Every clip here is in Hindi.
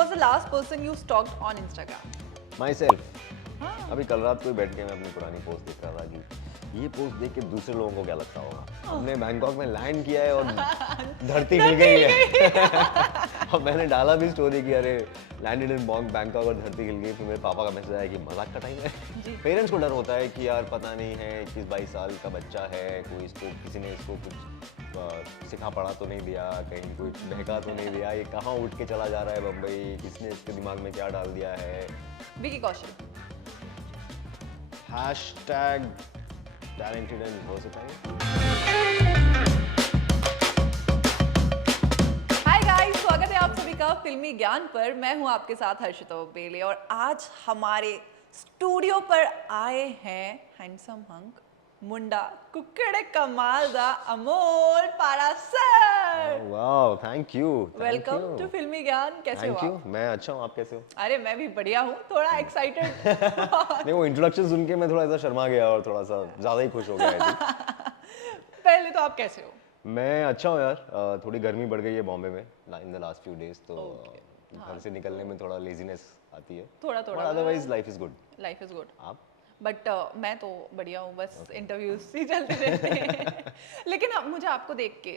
was the last person you stalked on Instagram? My self. हाँ। अभी कल रात को ही बैठ के मैं अपनी पुरानी पोस्ट देख रहा था कि ये पोस्ट देख के दूसरे लोगों को क्या लगता होगा। हमने बैंकॉक में लैंड किया है और धरती हिल गई है। और मैंने डाला भी स्टोरी कि अरे लैंडेड इन बैंकॉक और धरती हिल गई। फिर मेरे पापा का मैसेज आया कि मजाक का टाइम है। पेरेंट्स को डर होता है कि यार पता नहीं है 21-22 साल का बच्चा है, कोई इसको किसी ने इसको कुछ सिखा पढ़ा तो नहीं दिया, कहीं कुछ बहका तो नहीं दिया, ये कहाँ उठ के चला जा रहा है बम्बई, किसने इसके दिमाग में क्या डाल दिया है। Vicky Kaushal. Hashtag talented and versatile. Hi guys, स्वागत है आप सभी का फिल्मी ज्ञान पर। मैं हूं आपके साथ हर्षिता बेले और आज हमारे स्टूडियो पर आए हैं हैंडसम हंक मुंडा कुकड़े कमाल दा Amol Parashar sir. Wow, thank you. Welcome to Filmy Gyan. कैसे हो थैंक यू। आप? मैं अच्छा हूँ, आप कैसे हो? अरे मैं भी बढ़िया हूँ, थोड़ा एक्साइटेड। नहीं, वो इंट्रोडक्शन सुन के मैं थोड़ा सा शर्मा गया और थोड़ा सा ज्यादा ही खुश हो गया है। पहले तो आप कैसे हो? मैं अच्छा हूँ यार। थोड़ी गर्मी बढ़ गई है बॉम्बे में इन द लास्ट फ्यू डेज, तो घर से निकलने में थोड़ा लेजीनेस आती है। थोड़ा थोड़ा otherwise life is good. Life is good. आप? बट मैं तो बढ़िया हूँ, बस इंटरव्यूज ही चलते रहते हैं। लेकिन अब मुझे आपको देख के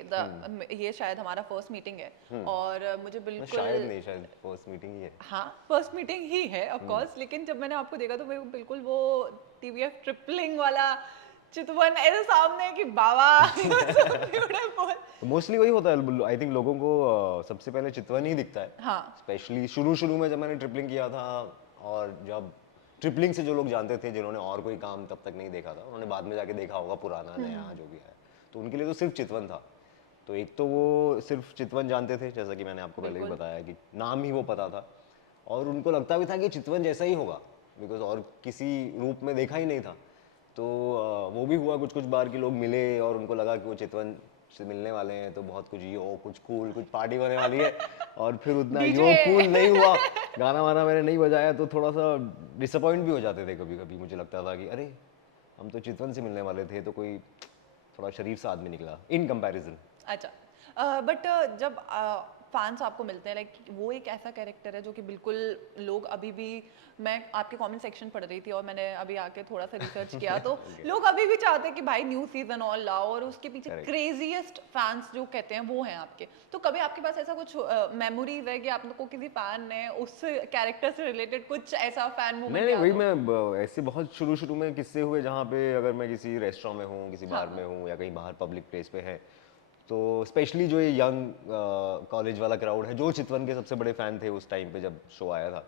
ये शायद हमारा फर्स्ट मीटिंग है और मुझे बिल्कुल शायद फर्स्ट मीटिंग ही है। हाँ, फर्स्ट मीटिंग ही है ऑफ कोर्स। लेकिन जब मैंने आपको देखा तो मेरे को बिल्कुल वो टीवीएफ ट्रिपलिंग वाला चितवन ऐसे सामने कि बाबा ब्यूटीफुल। तो मोस्टली वही होता है, आई थिंक लोगों को सबसे पहले चितवन ही दिखता है। हाँ। स्पेशली शुरू में जब मैंने ट्रिपलिंग किया था, और जब ट्रिपलिंग से जो लोग जानते थे, जिन्होंने और कोई काम तब तक नहीं देखा था, उन्होंने बाद में जाके देखा होगा पुराना नया जो भी है, तो उनके लिए तो सिर्फ चितवन था। तो एक तो वो सिर्फ चितवन जानते थे, जैसा कि मैंने आपको पहले भी बताया कि नाम ही वो पता था, और उनको लगता भी था कि चितवन जैसा ही होगा, बिकॉज और किसी रूप में देखा ही नहीं था। तो वो भी हुआ कुछ बार कि लोग मिले और उनको लगा कि वो चितवन से मिलने वाले हैं, तो बहुत कुछ कूल कुछ पार्टी होने वाली है, और फिर उतना यो कूल नहीं हुआ। गाना वाना मैंने नहीं बजाया तो थोड़ा सा डिसअपॉइंट भी हो जाते थे कभी कभी। मुझे लगता था कि अरे हम तो चितवन से मिलने वाले थे, तो कोई थोड़ा शरीफ सा आदमी निकला इन कंपैरिजन। अच्छा, बट जब फैंस आपको मिलते हैं, लाइक वो एक ऐसा कैरेक्टर है जो कि बिल्कुल लोग अभी भी, मैं आपके कमेंट सेक्शन पढ़ रही थी और मैंने अभी आके थोड़ा सा रिसर्च किया तो लोग अभी भी चाहते हैं कि भाई न्यू सीजन और लाओ, और उसके पीछे क्रेजीएस्ट फैंस जो कहते हैं वो हैं आपके। तो कभी आपके पास ऐसा कुछ मेमोरीज है कि आप लोग को किसी फैन ने उस कैरेक्टर से रिलेटेड कुछ ऐसा फैन मोमेंट? नहीं, वही मैं ऐसे बहुत शुरू में किस्से हुए जहाँ पे अगर मैं किसी रेस्टोरेंट में हूँ, किसी बार में हूँ, या कहीं बाहर पब्लिक प्लेस पे है, तो स्पेशली जो ये यंग कॉलेज वाला क्राउड है, जो चितवन के सबसे बड़े फैन थे उस टाइम पे जब शो आया था,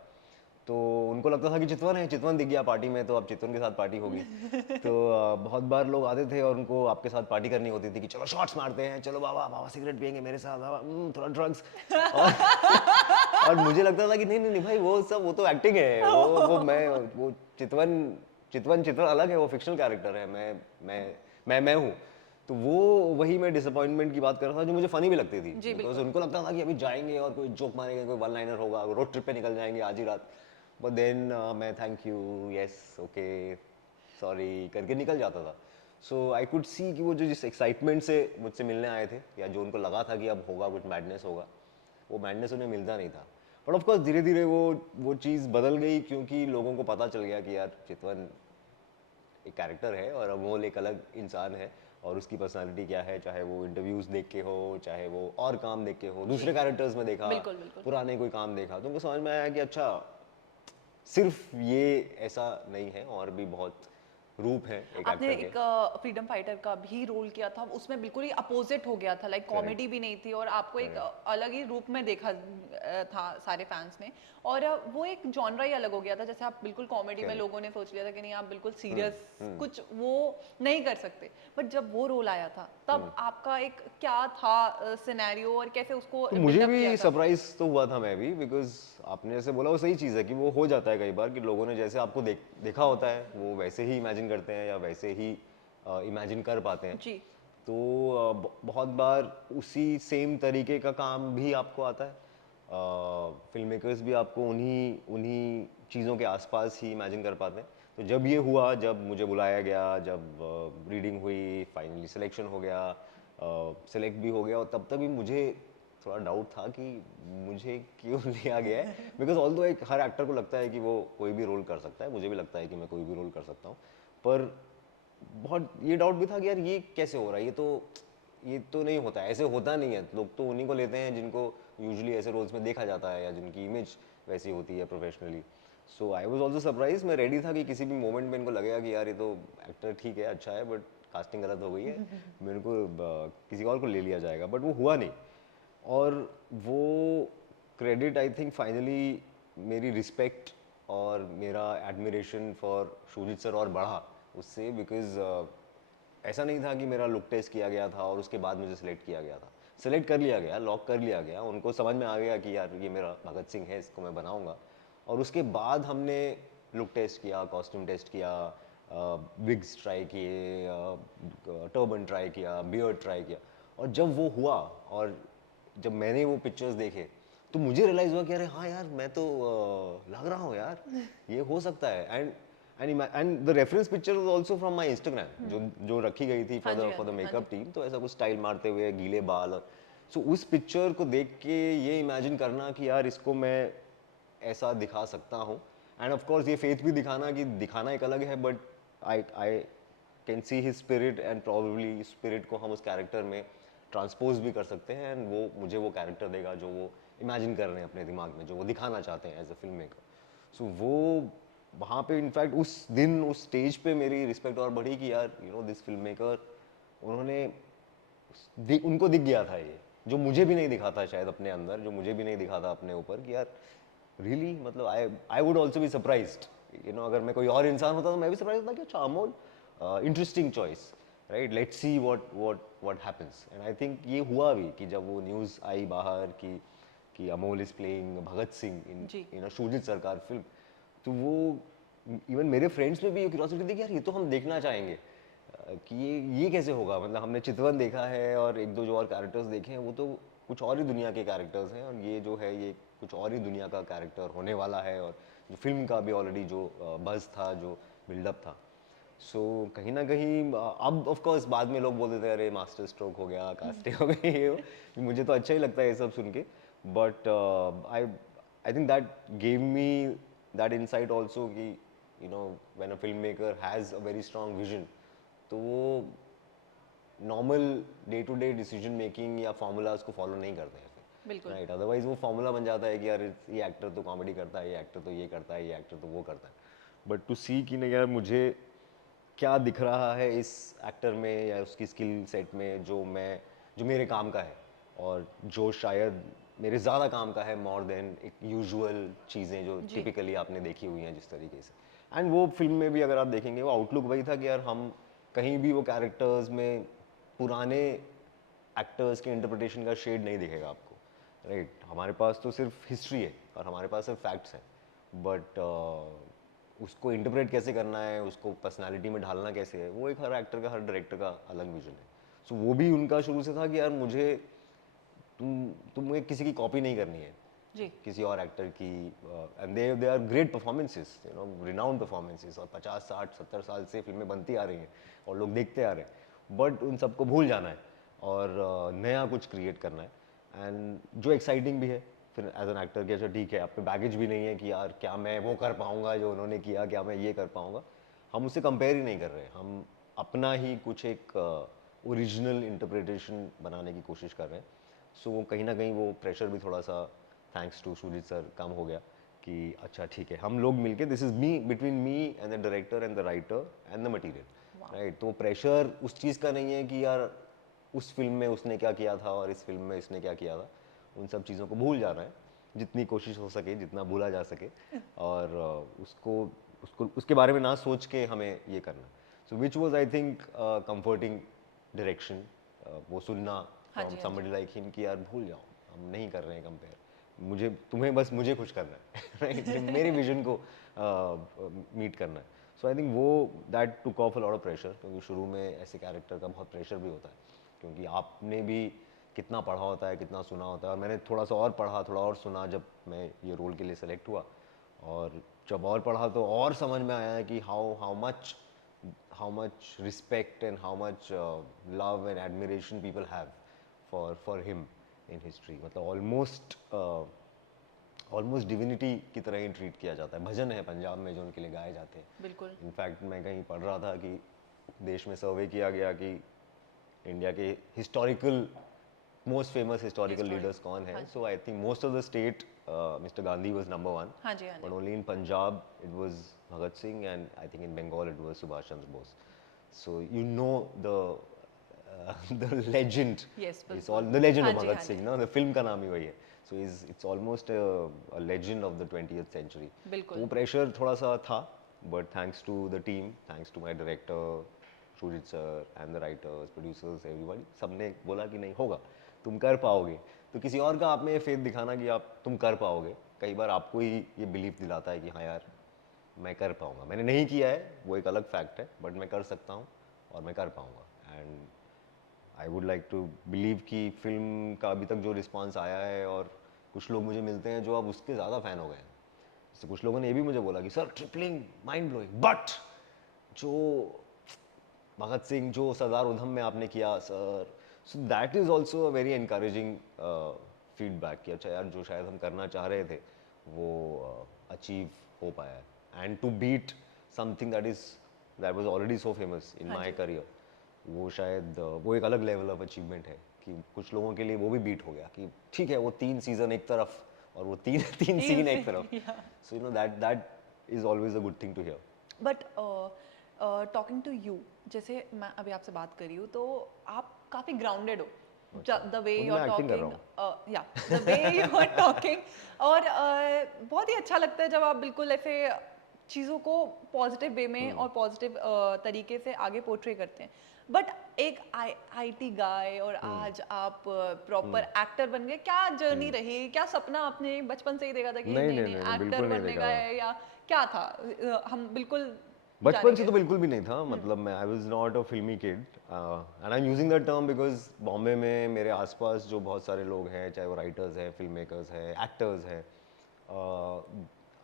तो उनको लगता था कि चितवन है, चितवन दिख गया पार्टी में, तो अब चितवन के साथ पार्टी होगी। तो बहुत बार लोग आते थे और उनको आपके साथ पार्टी करनी होती थी कि चलो शॉट्स मारते हैं, चलो बाबा सिगरेट पियेंगे मेरे साथ, बाबा थोड़ा ड्रग्स। और मुझे लगता था कि नहीं भाई, वो तो एक्टिंग है, वो चितवन अलग है, वो फिक्शनल कैरेक्टर है, मैं हूँ। तो वो वही मैं डिसअपॉइंटमेंट की बात कर रहा था, जो मुझे फनी भी लगती थी, बिकॉज उनको लगता था कि अभी जाएंगे और कोई जोक मारेंगे, कोई वन लाइनर होगा, रोड ट्रिप पे निकल जाएंगे आज ही रात। बट देन मैं thank you, yes, okay, sorry करके निकल जाता था। सो आई कुड सी कि वो जो जिस एक्साइटमेंट से मुझसे मिलने आए थे, या जो उनको लगा था कि अब होगा कुछ मैडनेस होगा, वो मैडनेस उन्हें मिलता नहीं था। बट ऑफकोर्स धीरे धीरे वो चीज़ बदल गई, क्योंकि लोगों को पता चल गया कि यार चितवन एक कैरेक्टर है और अमोल एक अलग इंसान है, और उसकी पर्सनालिटी क्या है, चाहे वो इंटरव्यूज देख के हो, चाहे वो और काम देख के हो, दूसरे कैरेक्टर्स में देखा, बिल्कुल। पुराने कोई काम देखा, तो उनको समझ में आया कि अच्छा, सिर्फ ये ऐसा नहीं है, और भी बहुत रूप है एक आपने एक्टर के। एक फ्रीडम फाइटर का भी रोल किया था, उसमें बिल्कुल ही अपोजिट हो गया था, लाइक कॉमेडी भी नहीं थी और आपको एक अलग ही रूप में देखा था सारे फैंस ने, और वो एक जॉनरा ही अलग हो गया था। जैसे आप बिल्कुल कॉमेडी में लोगों ने सोच लिया था कि नहीं आप बिल्कुल सीरियस कुछ वो नहीं कर सकते, बट जब वो रोल आया था तब आपका एक क्या था सिनेरियो और कैसे उसको तो मुझे भी सरप्राइज तो हुआ था, मैं भी, बिकॉज आपने जैसे बोला वो सही चीज़ है कि वो हो जाता है कई बार कि लोगों ने जैसे आपको देखा होता है वो वैसे ही इमेजिन करते हैं, या वैसे ही इमेजिन कर पाते हैं जी। तो बहुत बार उसी सेम तरीके का काम भी आपको आता है। फिल्म मेकर्स भी आपको उन्हीं चीज़ों के आसपास ही इमेजिन कर पाते हैं। तो जब ये हुआ, जब मुझे बुलाया गया, जब रीडिंग हुई, फाइनली सिलेक्शन हो गया, सेलेक्ट भी हो गया, और तब तक भी मुझे थोड़ा डाउट था कि मुझे क्यों लिया गया है, बिकॉज ऑल्दो एक हर एक्टर को लगता है कि वो कोई भी रोल कर सकता है, मुझे भी लगता है कि मैं कोई भी रोल कर सकता हूँ, पर बहुत ये डाउट भी था कि यार ये कैसे हो रहा है, ये तो नहीं होता है, ऐसे होता नहीं है, लोग तो उन्हीं को लेते हैं जिनको यूजुअली ऐसे रोल्स में देखा जाता है या जिनकी इमेज वैसी होती है professionally. So I was also surprise, मैं रेडी था कि किसी भी मोमेंट में इनको लगेगा कि यार ये तो एक्टर ठीक है, अच्छा है, बट कास्टिंग गलत हो गई है, मेरे को किसी और को ले लिया जाएगा, बट वो हुआ नहीं। और वो क्रेडिट आई थिंक फाइनली मेरी रिस्पेक्ट और मेरा एडमिरेशन फॉर शुजित सर और बढ़ा उससे, बिकॉज ऐसा नहीं था कि मेरा लुक टेस्ट किया गया था और उसके बाद मुझे सिलेक्ट किया गया था, सिलेक्ट कर लिया गया, लॉक कर लिया गया, उनको समझ में आ गया कि यार ये मेरा भगत सिंह है, इसको मैं बनाऊंगा। और उसके बाद हमने लुक टेस्ट किया, कॉस्ट्यूम टेस्ट किया, विग्स ट्राई किए, टर्बन ट्राई किया, बियर्ड ट्राई किया, और जब वो हुआ और जब मैंने वो पिक्चर्स देखे तो मुझे रियलाइज हुआ कि अरे हाँ यार मैं तो लग रहा हूँ यार, ये हो सकता है। And the reference picture was also from my Instagram, जो रखी गई थी हाँ जी, फॉर द हाँ मेकअप जी। टीम, तो ऐसा कुछ स्टाइल मारते हुए गीले बाल, और सो उस पिक्चर को देख के ये इमेजिन करना कि यार इसको मैं ऐसा दिखा सकता हूँ, एंड ऑफ कोर्स ये फेथ भी दिखाना, कि दिखाना एक अलग है, but I can see his spirit, and probably spirit को हम उस कैरेक्टर में ट्रांसपोज भी कर सकते हैं, एंड वो मुझे वो कैरेक्टर देगा जो वो इमेजिन कर रहे हैं अपने दिमाग में, जो वो दिखाना चाहते हैं एज अ फिल्म मेकर। सो वो वहाँ पे इनफैक्ट उस दिन उस स्टेज पे मेरी रिस्पेक्ट और बढ़ी कि यार you know this film maker, उन्होंने उनको दिख गया था ये, जो मुझे भी नहीं दिखा था शायद अपने अंदर, जो मुझे भी नहीं दिखा था अपने ऊपर, कि यार रियली मतलब I would also be surprised, you know अगर मैं कोई और इंसान होता तो मैं भी सरप्राइज होता कि अच्छा Amol, interesting choice, right, let's see what happens. And I think ये हुआ भी कि जब वो न्यूज़ आई बाहर कि अमोल इज प्लेइंग भगत सिंह जी। इन अ शुजित सरकार फिल्म, तो वो इवन मेरे फ्रेंड्स में भी ये क्यूरियोसिटी थी कि यार ये तो हम देखना चाहेंगे, कि ये कैसे होगा, मतलब हमने चितवन देखा है और एक दो जो और कैरेक्टर्स देखे हैं, वो तो कुछ और ही दुनिया के कैरेक्टर्स हैं, और ये जो है ये कुछ और ही दुनिया का कैरेक्टर होने वाला है, और जो फिल्म का भी ऑलरेडी जो बज़ था, जो बिल्डअप था। सो कहीं ना कहीं अब ऑफ कोर्स बाद में लोग बोल देते हैं अरे मास्टर स्ट्रोक हो गया, कास्टिंग हो गई, ये वो। मुझे तो अच्छा ही लगता है ये सब सुन के, but I I think that gave me that insight also कि you know when a film maker has a very strong vision, तो वो normal day to day decision making या फार्मूलाज को फॉलो नहीं करते हैं फिर, बिल्कुल। राइट, अदरवाइज वो फार्मूला बन जाता है कि यार ये एक्टर तो कॉमेडी करता है, ये एक्टर तो ये करता है, ये एक्टर तो वो करता है, बट टू सी कि नहीं यार मुझे क्या दिख रहा है इस एक्टर में या उसकी स्किल सेट में, जो मेरे काम का है, और जो शायद मेरे ज़्यादा काम का है मोर देन एक यूजुअल चीज़ें जो जी। टिपिकली आपने देखी हुई हैं जिस तरीके से। एंड वो फिल्म में भी अगर आप देखेंगे वो आउटलुक वही था कि यार हम कहीं भी वो कैरेक्टर्स में पुराने एक्टर्स के इंटरप्रिटेशन का शेड नहीं दिखेगा आपको, राइट, हमारे पास तो सिर्फ हिस्ट्री है और हमारे पास सिर्फ फैक्ट्स हैं, बट उसको इंटरप्रेट कैसे करना है, उसको पर्सनालिटी में ढालना कैसे है, वो एक हर एक्टर का, हर डायरेक्टर का अलग विजन है। सो वो भी उनका शुरू से था कि यार मुझे तुम्हें किसी की कॉपी नहीं करनी है, जी। किसी और एक्टर की, and they are great performances, you know renowned performances, और 50 60 70 साल से फिल्में बनती आ रही हैं और लोग देखते आ रहे हैं, बट उन सबको भूल जाना है और नया कुछ क्रिएट करना है, एंड जो एक्साइटिंग भी है फिर एज एन एक्टर कि अच्छा ठीक है, आप पे बैगेज भी नहीं है कि यार क्या मैं वो कर पाऊंगा जो उन्होंने किया, क्या मैं ये कर पाऊंगा, हम उससे कंपेयर ही नहीं कर रहे, हम अपना ही कुछ एक ओरिजिनल इंटरप्रिटेशन बनाने की कोशिश कर रहे हैं। सो वो कहीं ना कहीं वो प्रेशर भी थोड़ा सा थैंक्स टू सुजीत सर कम हो गया कि अच्छा ठीक है, हम लोग मिलके, this is me, between me and the director and the writer and the material, right, तो प्रेशर उस चीज़ का नहीं है कि यार उस फिल्म में उसने क्या किया था और इस फिल्म में इसने क्या किया था, उन सब चीज़ों को भूल जाना है जितनी कोशिश हो सके, जितना भूला जा सके, और उसको उसको उसके बारे में ना सोच के हमें ये करना, so which was I think comforting direction, वो सुनना हाँ फ्रॉम जी, हाँ जी। समबडी लाइक हिम कि यार भूल जाओ, हम नहीं कर रहे हैं कंपेयर, मुझे तुम्हें बस मुझे खुश करना है, राइट, मेरे विजन को मीट करना है। सो आई थिंक वो that took of a lot of pressure, क्योंकि शुरू में ऐसे कैरेक्टर का बहुत प्रेशर भी होता है, क्योंकि आपने भी कितना पढ़ा होता है, कितना सुना होता है, और मैंने थोड़ा सा और पढ़ा, थोड़ा और सुना जब मैं ये रोल के लिए सेलेक्ट हुआ, और जब और पढ़ा तो और समझ में आया कि how much respect and how much love and admiration people have for him, in history, मतलब ऑलमोस्ट डिविनिटी की तरह ही ट्रीट किया जाता है। भजन है पंजाब में जो उनके लिए गाए जाते हैं। बिल्कुल। इनफैक्ट मैं कहीं पढ़ रहा था कि देश में सर्वे किया गया कि इंडिया के historical most famous historical historic, leaders कौन है। हाँ जी, so I think most of the state mister Gandhi was number one, हाँ जी, हाँ बट जी, only in Punjab it was Bhagat Singh, and I think in Bengal it was Subhash Chandra Bose. So you know the the legend, yes it's all बिल्कुल, द लेजेंड हाँ ऑफ जी, भगत हाँ सिंह जी, ना, द फिल्म का नाम ही वही है। So it's almost a legend of the 20th century. तो वो बिल्कुल, प्रेशर थोड़ा सा था, but thanks to the team, thanks to my director Shoojit sir and the writers, producers, everybody, सबने बोला कि नहीं होगा, तुम कर पाओगे। तो किसी और का आप में फेथ दिखाना कि आप तुम कर पाओगे, कई बार आपको ही ये बिलीफ दिलाता है कि हाँ यार मैं कर पाऊंगा। मैंने नहीं किया है वो एक अलग फैक्ट है, बट मैं कर सकता हूँ और मैं कर पाऊंगा। And I would like to believe कि फिल्म का अभी तक जो रिस्पांस आया है, और कुछ लोग मुझे मिलते हैं जो अब उसके ज़्यादा फ़ैन हो गए हैं। जैसे कुछ लोगों ने ये भी मुझे बोला कि sir tripling mind blowing, but जो भगत सिंह, जो सरदार उधम में आपने किया sir, so that is also a very encouraging feedback कि अच्छा यार जो शायद हम करना चाह रहे थे वो अचीव हो पाया है। And to beat something that was already so famous in हाँ माय जी, करियर, वो शायद वो एक अलग लेवल ऑफ अचीवमेंट है कि कुछ लोगों के लिए वो भी बीट हो गया कि ठीक है वो 3 सीजन एक तरफ और वो तीन तीन तीन सीन से एक तरफ। Yeah so you know that is always a good thing to hear. But talking to you, जैसे मैं अभी आपसे बात कर रही हूँ तो आप काफ़ी ग्राउंडेड हो, अच्छा, द वे वो यू आर मैं एक्टिंग कर रहा टॉकिंग, हूँ। या the way you are talking, और बहुत ही अच्छा लगता है जब आप बिल्कुल ऐसे चीज़ों को पॉजिटिव वे में और पॉजिटिव तरीके से आगे पोर्ट्रे करते हैं। बट एक आईटी गाय और आज आप प्रॉपर एक्टर बन गए, क्या जर्नी रही, क्या सपना आपने बचपन से ही देखा था कि नहीं नहीं नहीं नहीं नहीं नहीं, एक्टर बिल्कुल नहीं बनने देखा का था। है, या क्या था, हम बिल्कुल बचपन से जानेंगे। तो बिल्कुल भी नहीं था, मतलब मैं आई वाज नॉट अ फिल्मी kid, and I am using that term because Bombay में मेरे आसपास जो बहुत सारे लोग हैं, चाहे वो राइटर्स हैं, फिल्म मेकर्स हैं, एक्टर्स हैं,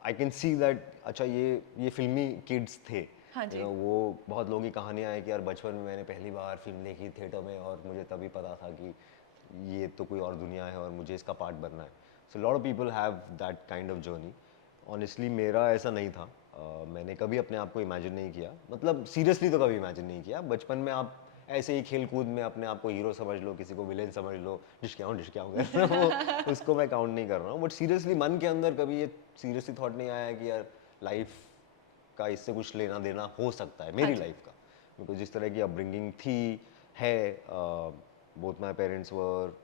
आई कैन सी दैट अच्छा ये फिल्मी किड्स थे। हाँ यू जी, नो वो बहुत लोगों की कहानियाँ हैं कि यार बचपन में मैंने पहली बार फिल्म देखी थिएटर में और मुझे तभी पता था कि ये तो कोई और दुनिया है और मुझे इसका पार्ट बनना है। So lot of people have that kind of journey. Honestly मेरा ऐसा नहीं था। मैंने कभी अपने आप को इमेजिन नहीं किया, मतलब सीरियसली तो कभी इमेजिन नहीं किया। बचपन में आप ऐसे ही खेल कूद में अपने आप को हीरो समझ लो, किसी को विलेन समझ लो, डिशक्याऊँ कर रहा हूँ वो उसको मैं काउंट नहीं कर रहा हूँ। बट सीरियसली मन के अंदर कभी ये सीरियसली थॉट नहीं आया कि यार लाइफ का इससे कुछ लेना देना हो सकता है हाँ मेरी जी, लाइफ का। बिकॉज जिस तरह की अपब्रिंगिंग थी है, both my parents were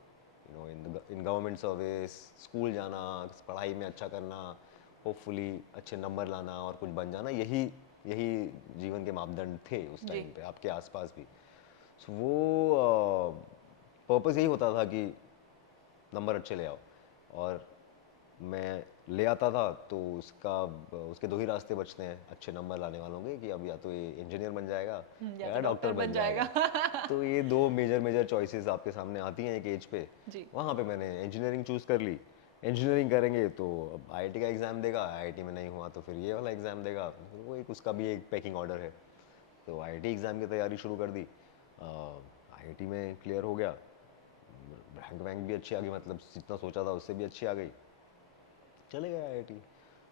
you know in government service, school जाना, पढ़ाई में अच्छा करना, होपफुली अच्छे नंबर लाना और कुछ बन जाना, यही यही जीवन के मापदंड थे उस जी, टाइम पे आपके आसपास भी। सो वो पर्पस यही होता था कि नंबर अच्छे ले आओ, और मैं ले आता था तो उसके दो ही रास्ते बचते हैं अच्छे नंबर लाने वालों के, कि अब या तो ये इंजीनियर बन जाएगा या तो या डॉक्टर डॉक्टर बन बन जाएगा। जाएगा। तो ये दो मेजर मेजर चॉइसेस आपके सामने आती हैं एक एज पे। जी, वहाँ पे मैंने इंजीनियरिंग चूज़ कर ली। इंजीनियरिंग करेंगे तो अब आईआईटी का एग्ज़ाम देगा, आईआईटी में नहीं हुआ तो फिर ये वाला एग्ज़ाम देगा, फिर वो एक उसका भी एक पैकिंग ऑर्डर है। तो आईआईटी एग्ज़ाम की तैयारी शुरू कर दी। आईआईटी में क्लियर हो गया, रैंक वैंक भी अच्छी आ गई, मतलब जितना सोचा था उससे भी अच्छी आ गई, चले गए आईआईटी।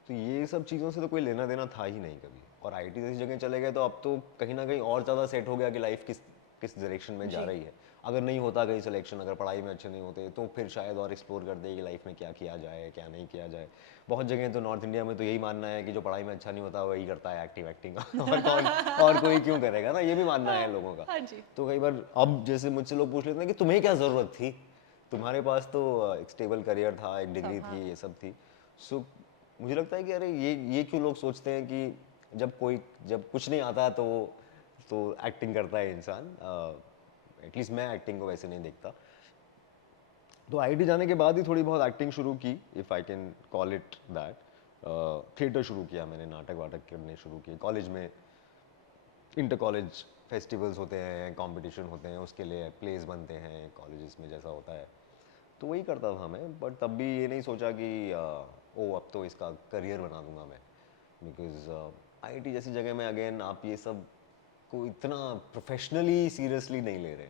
तो ये सब चीज़ों से तो कोई लेना देना था ही नहीं कभी, और आईआईटी जैसी जगह चले गए तो अब तो कहीं ना कहीं और ज़्यादा सेट हो गया कि लाइफ किस किस डायरेक्शन में जा जी, रही है। अगर नहीं होता कहीं सिलेक्शन, अगर पढ़ाई में अच्छे नहीं होते तो फिर शायद और एक्सप्लोर कर दे कि लाइफ में क्या किया जाए क्या नहीं किया जाए। बहुत जगह तो नॉर्थ इंडिया में तो यही मानना है कि जो पढ़ाई में अच्छा नहीं होता वही करता है एक्टिंग एक्टिंग और कौन, और कोई क्यों करेगा ना, ये भी मानना है लोगों का। हाँ जी, तो कई बार अब जैसे मुझसे लोग पूछ लेते हैं कि तुम्हें क्या ज़रूरत थी, तुम्हारे पास तो एक स्टेबल करियर था, एक डिग्री सब हाँ, थी, ये सब थी। सो मुझे लगता है कि अरे ये क्यों लोग सोचते हैं कि जब कुछ नहीं आता तो एक्टिंग करता है इंसान। एटलीस्ट मैं एक्टिंग को वैसे नहीं देखता। तो आईआईटी जाने के बाद ही थोड़ी बहुत एक्टिंग शुरू की, if I can call it that. Theatre शुरू किया मैंने, नाटक वाटक करने शुरू किए कॉलेज में। इंटर कॉलेज फेस्टिवल्स होते हैं, कंपटीशन होते हैं, उसके लिए प्लेस बनते हैं कॉलेजेस में जैसा होता है, तो वही करता था मैं। बट तब भी ये नहीं सोचा कि ओ अब तो इसका करियर बना दूंगा मैं, बिकॉज आईआईटी जैसी जगह में अगेन आप ये सब को इतना प्रोफेशनली सीरियसली नहीं ले रहे।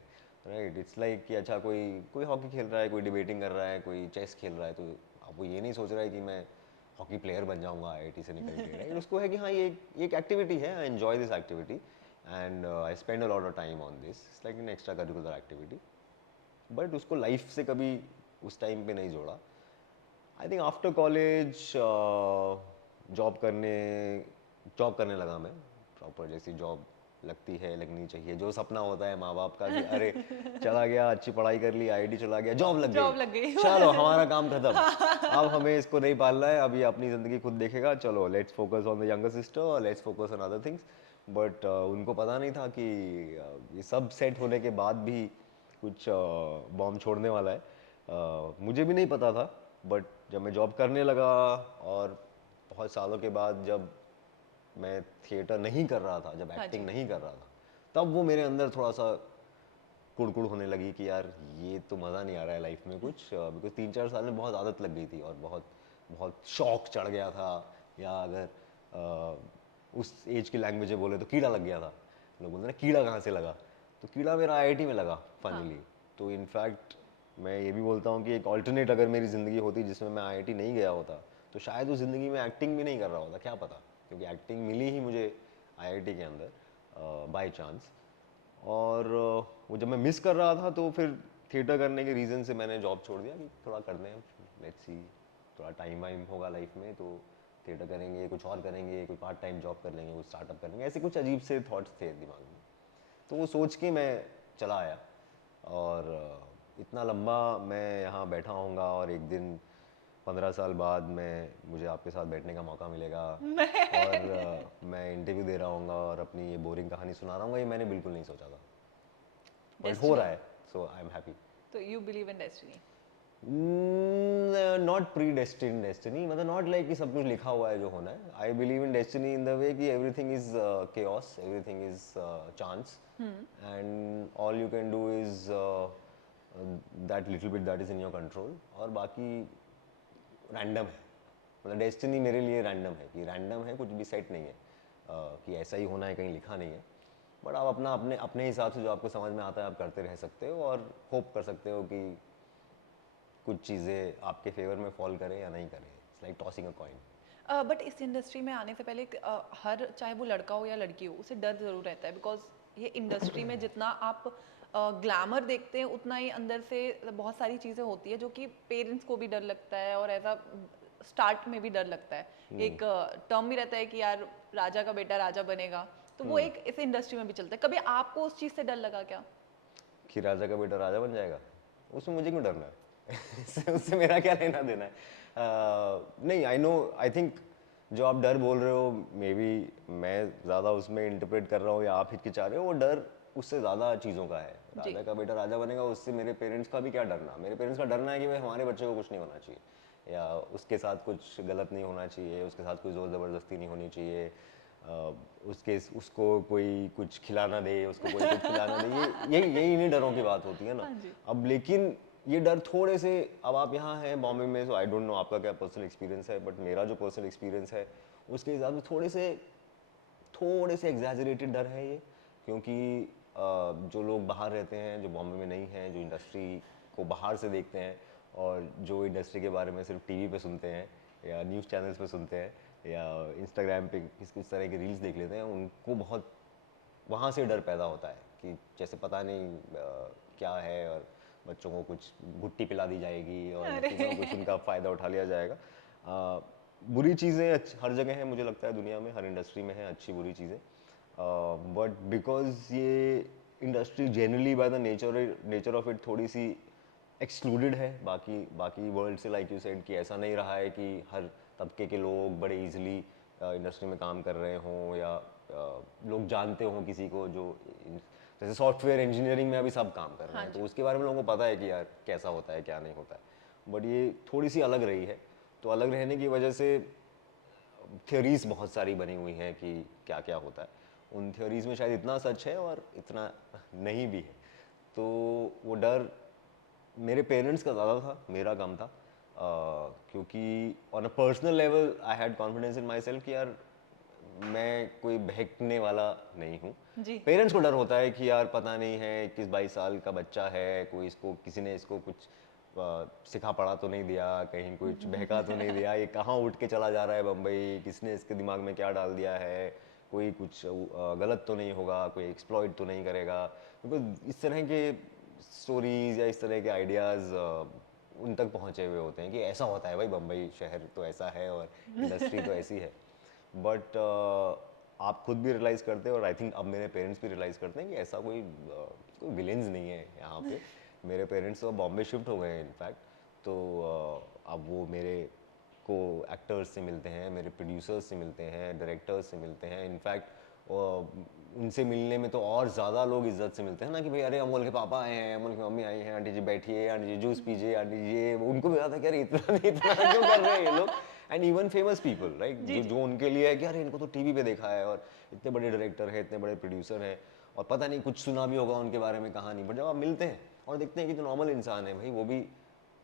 राइट, इट्स लाइक कि अच्छा कोई कोई हॉकी खेल रहा है, कोई डिबेटिंग कर रहा है, कोई चेस खेल रहा है, तो अब वो ये नहीं सोच रहा है कि मैं हॉकी प्लेयर बन जाऊंगा आईआईटी से निकल के, राइट? उसको है कि हाँ ये एक एक्टिविटी है, I enjoy this activity and I spend a lot of time on this, it's like an extra curricular activity, but उसको लाइफ से कभी उस टाइम पे नहीं जोड़ा। I think after college job करने लगा मैं, प्रॉपर जैसी जॉब लगती है, लगनी चाहिए, जो सपना होता है माँ बाप का कि अरे चला गया, अच्छी पढ़ाई कर ली, आईआईटी चला गया, जॉब लग जॉब गई, लग गई। चलो हमारा काम खत्म, अब हमें इसको नहीं पालना है, अभी अपनी ज़िंदगी खुद देखेगा, चलो let's focus on the younger sister, let's focus on other things. But उनको पता नहीं था कि ये सब सेट होने के बाद भी कुछ बॉम्ब छोड़ने वाला है। मुझे भी नहीं पता था, बट जब मैं जॉब करने लगा और बहुत सालों के बाद जब मैं थिएटर नहीं कर रहा था, जब हाँ एक्टिंग जी। नहीं कर रहा था, तब वो मेरे अंदर थोड़ा सा कुड़कुड़ होने लगी कि यार ये तो मज़ा नहीं आ रहा है लाइफ में कुछ, बिकॉज 3-4 साल में बहुत आदत लग गई थी और बहुत बहुत शौक चढ़ गया था, या अगर उस एज की लैंग्वेज में बोले तो कीड़ा लग गया था। लोग बोलते हैं ना कीड़ा कहाँ से लगा, तो कीड़ा मेरा आईआईटी में लगा हाँ। फाइनली। तो इनफैक्ट मैं ये भी बोलता हूँ कि एक ऑल्टरनेट अगर मेरी ज़िंदगी होती जिसमें मैं आईआईटी नहीं गया होता, तो शायद उस ज़िंदगी में एक्टिंग भी नहीं कर रहा होता, क्या पता, क्योंकि एक्टिंग मिली ही मुझे आईआईटी के अंदर बाय चांस। और वो जब मैं मिस कर रहा था तो फिर थिएटर करने के रीज़न से मैंने जॉब छोड़ दिया कि थोड़ा करते हैं, लेट्स सी, थोड़ा टाइम वाइम होगा लाइफ में तो थिएटर करेंगे, कुछ और करेंगे, कोई पार्ट टाइम जॉब कर लेंगे, कुछ स्टार्टअप करेंगे, ऐसे कुछ अजीब से थॉट्स थे दिमाग में। तो वो सोच के मैं चला आया, और इतना लंबा मैं यहाँ बैठा हूँगा और एक दिन 15 साल बाद मुझे आपके साथ बैठने का मौका मिलेगा और मैं इंटरव्यू दे रहा हूँगा और अपनी ये बोरिंग कहानी सुना रहा हूँ, ये मैंने बिल्कुल नहीं सोचा था, बट हो रहा डेस्टिनी। है, सो आई एम हैप्पी। तो you believe in destiny? Not pre destine destiny, मतलब नॉट लाइक कि सब कुछ लिखा हुआ है जो होना है। I believe in destiny in the way कि everything is chaos, everything is chance, and all you can do is that little bit that is in your control, और बाकी रैंडम है। मतलब डेस्टिनी मेरे लिए रैंडम है, कि रैंडम है, कुछ भी सेट नहीं है कि ऐसा ही होना है, कहीं लिखा नहीं है। बट आप अपना अपने अपने हिसाब से जो आपको समझ में आता है आप करते रह सकते हो, और होप कर सकते हो कि कुछ चीज़ें आपके फेवर में फॉल करें या नहीं करें। It's like tossing a coin. But इस इंडस्ट्री में आने से पहले हर, चाहे वो लड़का हो या लड़की हो, उसे डर जरूर रहता है, बिकॉज ये इंडस्ट्री में जितना आप ग्लैमर देखते हैं उतना ही अंदर से बहुत सारी चीज़ें होती है जो कि पेरेंट्स को भी डर लगता है, और ऐसा स्टार्ट में भी डर लगता है। एक टर्म भी रहता है कि यार राजा का बेटा राजा बनेगा, तो वो एक इस इंडस्ट्री में भी चलता है। कभी आपको उस चीज़ से डर लगा क्या? कि राजा का बेटा राजा बन जाएगा, उसमें मुझे क्यों डरना है? उससे मेरा क्या लेना देना है? नहीं, आई नो, आई थिंक जो आप डर बोल रहे हो, मे बी मैं ज़्यादा उसमें इंटरप्रेट कर रहा हूँ या आप हिचकिचा रहे हो, वो डर उससे ज़्यादा चीज़ों का है। जी। राजा का बेटा राजा बनेगा, उससे मेरे पेरेंट्स का भी क्या डरना? मेरे पेरेंट्स का डरना है कि भाई हमारे बच्चे को कुछ नहीं होना चाहिए, या उसके साथ कुछ गलत नहीं होना चाहिए, उसके साथ कोई ज़ोर ज़बरदस्ती नहीं होनी चाहिए, उसको कोई कुछ खिलाना दे, उसको कोई कुछ खिलाना दे, ये यही यही इन्हीं डरों की बात होती है ना। हाँ जी। अब लेकिन ये डर थोड़े से, अब आप यहाँ हैं बॉम्बे में, सो आई डोंट नो आपका क्या पर्सनल एक्सपीरियंस है, बट मेरा जो पर्सनल एक्सपीरियंस है उसके हिसाब से थोड़े से एग्जैजरेटेड डर है ये, क्योंकि जो लोग बाहर रहते हैं, जो बॉम्बे में नहीं हैं, जो इंडस्ट्री को बाहर से देखते हैं, और जो इंडस्ट्री के बारे में सिर्फ टीवी पे सुनते हैं या न्यूज़ चैनल्स पे सुनते हैं या इंस्टाग्राम पे किस तरह की रील्स देख लेते हैं, उनको बहुत वहाँ से डर पैदा होता है कि जैसे पता नहीं क्या है, और बच्चों को कुछ गुट्टी पिला दी जाएगी और अरे कुछ ना कुछ उनका फ़ायदा उठा लिया जाएगा। बुरी चीज़ें हर जगह है, मुझे लगता है दुनिया में हर इंडस्ट्री में है अच्छी बुरी चीज़ें, बट बिकॉज ये industry generally by the nature of it थोड़ी सी एक्सक्लूडेड है बाकी बाकी वर्ल्ड से, लाइक यू सेड कि ऐसा नहीं रहा है कि हर तबके के लोग बड़े इजीली इंडस्ट्री में काम कर रहे हों, या लोग जानते हों किसी को जो जैसे सॉफ्टवेयर इंजीनियरिंग में अभी सब काम कर रहे हाँ हैं, तो जी। उसके बारे में लोगों को पता है कि यार कैसा होता है क्या नहीं होता है, बट ये थोड़ी सी अलग रही है। तो अलग रहने की वजह से थ्योरीज बहुत सारी बनी हुई हैं कि क्या क्या होता है, उन थ्योरीज में शायद इतना सच है और इतना नहीं भी है। तो वो डर मेरे पेरेंट्स का ज़्यादा था, मेरा कम था, क्योंकि on a personal level I had confidence in my self कि यार मैं कोई बहकने वाला नहीं हूँ। जी। पेरेंट्स को डर होता है कि यार पता नहीं है 21-22 साल का बच्चा है, कोई इसको किसी ने इसको कुछ सिखा पढ़ा तो नहीं दिया, कहीं कुछ बहका तो नहीं दिया, ये कहाँ उठ के चला जा रहा है बम्बई, किसने इसके दिमाग में क्या डाल दिया है, कोई कुछ गलत तो नहीं होगा, कोई एक्सप्लॉइट तो नहीं करेगा। क्योंकि इस तरह के स्टोरीज या इस तरह के आइडियाज़ उन तक पहुँचे हुए होते हैं कि ऐसा होता है भाई, बम्बई शहर तो ऐसा है और इंडस्ट्री तो ऐसी है। बट आप खुद भी रियलाइज़ करते हो और आई थिंक अब मेरे पेरेंट्स भी रियलाइज़ करते हैं कि ऐसा कोई विलेंस नहीं है यहाँ पे। मेरे पेरेंट्स तो बॉम्बे शिफ्ट हो गए हैं इनफैक्ट, तो अब वो मेरे को एक्टर्स से मिलते हैं, मेरे प्रोड्यूसर्स से मिलते हैं, डायरेक्टर्स से मिलते हैं। इनफैक्ट उनसे मिलने में तो और ज़्यादा लोग इज्जत से मिलते हैं ना कि भाई अरे अमोल के पापा आए हैं, अमोल की मम्मी आई हैं, आंटी जी बैठिए, आंटी जी जूस पीजिए, आंटी जी ये, उनको भी आता है कि अरे इतना इतना क्यों कर रहे हैं ये लोग। And even famous people right, जो उनके लिए है कि अरे इनको तो टीवी पे देखा है और इतने बड़े डायरेक्टर हैं, इतने बड़े प्रोड्यूसर हैं और पता नहीं कुछ सुना भी होगा उनके बारे में कहानी। बट जब आप मिलते हैं और देखते हैं कि जो नॉर्मल इंसान है भाई, वो भी